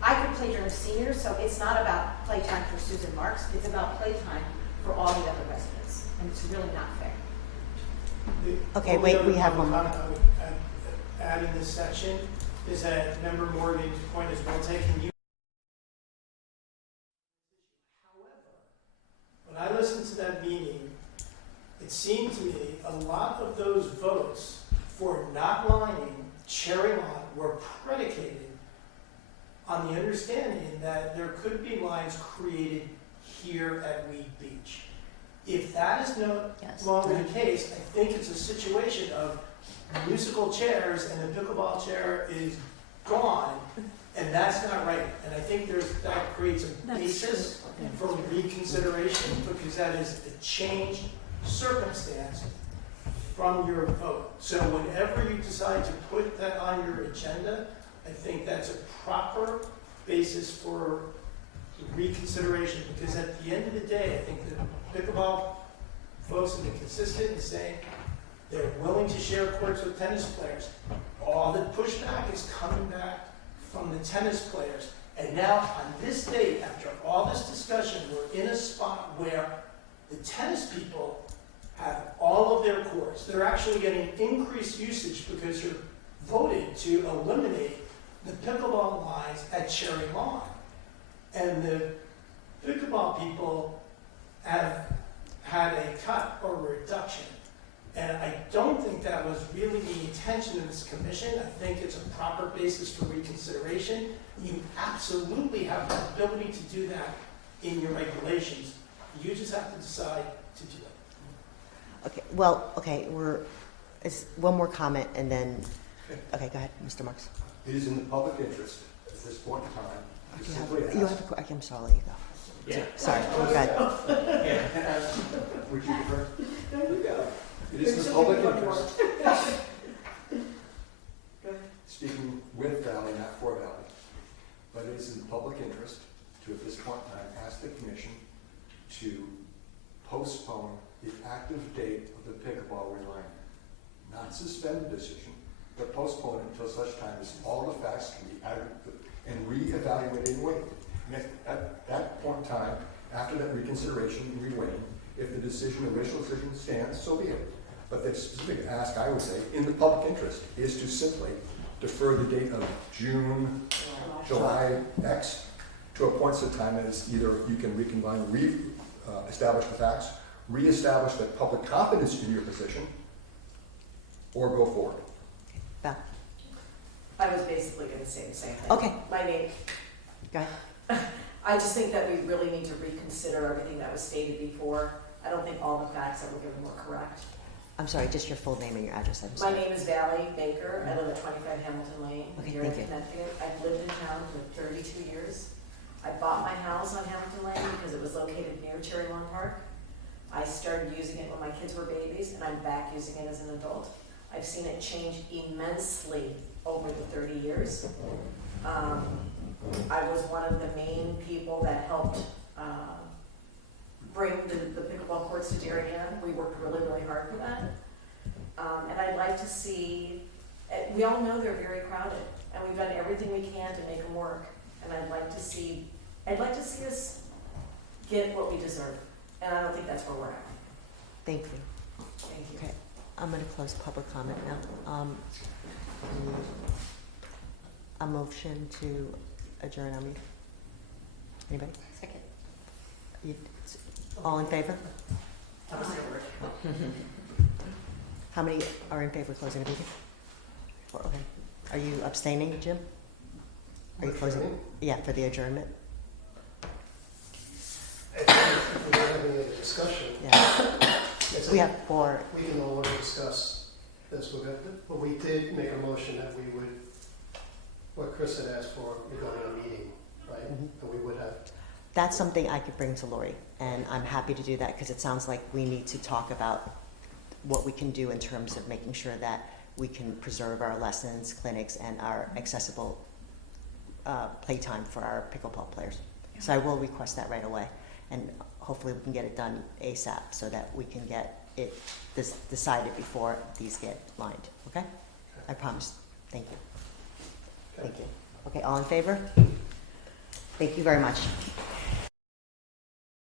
I could play during seniors, so it's not about playtime for Susan Marks. It's about playtime for all the other residents, and it's really not fair. Okay, The wait, only we have other one more. comment I would add in this section is that Member Morgan's point is well taken. When I listened to that meeting, it seemed to me a lot of those votes for not lining Cherry Lawn were predicated on the understanding that there could be lines created here at Weed Beach. If that is no Yes. longer the case, I think it's a situation of musical chairs and the pickleball chair is gone, and that's not right. And I think that creates a That's basis for reconsideration, because that is a changed circumstance from your vote. So whenever you decide to put that on your agenda, I think that's a proper basis for reconsideration, because at the end of the day, I think the pickleball folks have been consistent in saying they're willing to share courts with tennis players. All the pushback is coming back from the tennis players. And now, on this date, after all this discussion, we're in a spot where the tennis people have all of their courts. They're actually getting increased usage because you're voted to eliminate the pickleball lines at Cherry Lawn. And the pickleball people have had a cut or reduction. And I don't think that was really the intention of this commission. I think it's a proper basis for reconsideration. You absolutely have the ability to do that in your regulations. You just have to decide to do it. Okay, well, okay, one more comment and then, okay, go ahead, Mr. Marks. It is in the public interest at this point in time to simply You ask. have I'm sorry, I'll let you go. Yeah. Sorry, go ahead. Would you prefer? It is in the public interest. Speaking with Valley, not for Valley, but it is in the public interest to, at this point in time, ask the commission to postpone the active date of the pickleball realignment. Not suspend the decision, but postpone it until such time as all the facts can be added and reevaluated and weighed. And at that point in time, after that reconsideration and reweighing, if the decision, the original decision stands, so be it. But the specific ask, I would say, in the public interest, is to simply defer the date of June, July X to a point of time as either you can reconvene, establish the facts, reestablish the public confidence in your position, or go forward. Val, I was basically going to say the same thing. Okay. My name, go ahead. I just think that we really need to reconsider everything that was stated before. I don't think all the facts that were given were correct. I'm sorry, just your full name and your address. I'm My sorry. name is Valley Baker. I live at 25 Hamilton Lane Okay, here in thank you. Connecticut. I've lived in town for 32 years. I bought my house on Hamilton Lane because it was located near Cherry Lawn Park. I started using it when my kids were babies, and I'm back using it as an adult. I've seen it change immensely over the 30 years. I was one of the main people that helped bring the pickleball courts to Darien. We worked really, really hard for that. And I'd like to see, we all know they're very crowded, and we've done everything we can to make them work. And I'd like to see us get what we deserve. And I don't think that's where we're at. Thank you. Thank you. Okay, I'm going to close public comment now. A motion to adjourn our meeting. Anybody? Second. All in favor? How many are in favor of closing the meeting? Four, okay. Are you abstaining, Jim? Are you closing? Adjourning? Yeah, for the adjournment? If we're having a discussion, Yeah. it's We have four. we can no longer discuss this, but we did make a motion that we would, what Chris had asked for regarding a meeting, right? Mhm. And we would have, That's something I could bring to Lori, and I'm happy to do that because it sounds like we need to talk about what we can do in terms of making sure that we can preserve our lessons, clinics, and our accessible playtime for our pickleball players. So I will request that right away, and hopefully we can get it done ASAP so that we can get it decided before these get lined, okay? I promise. Thank you. Thank you. Okay, all in favor? Thank you very much.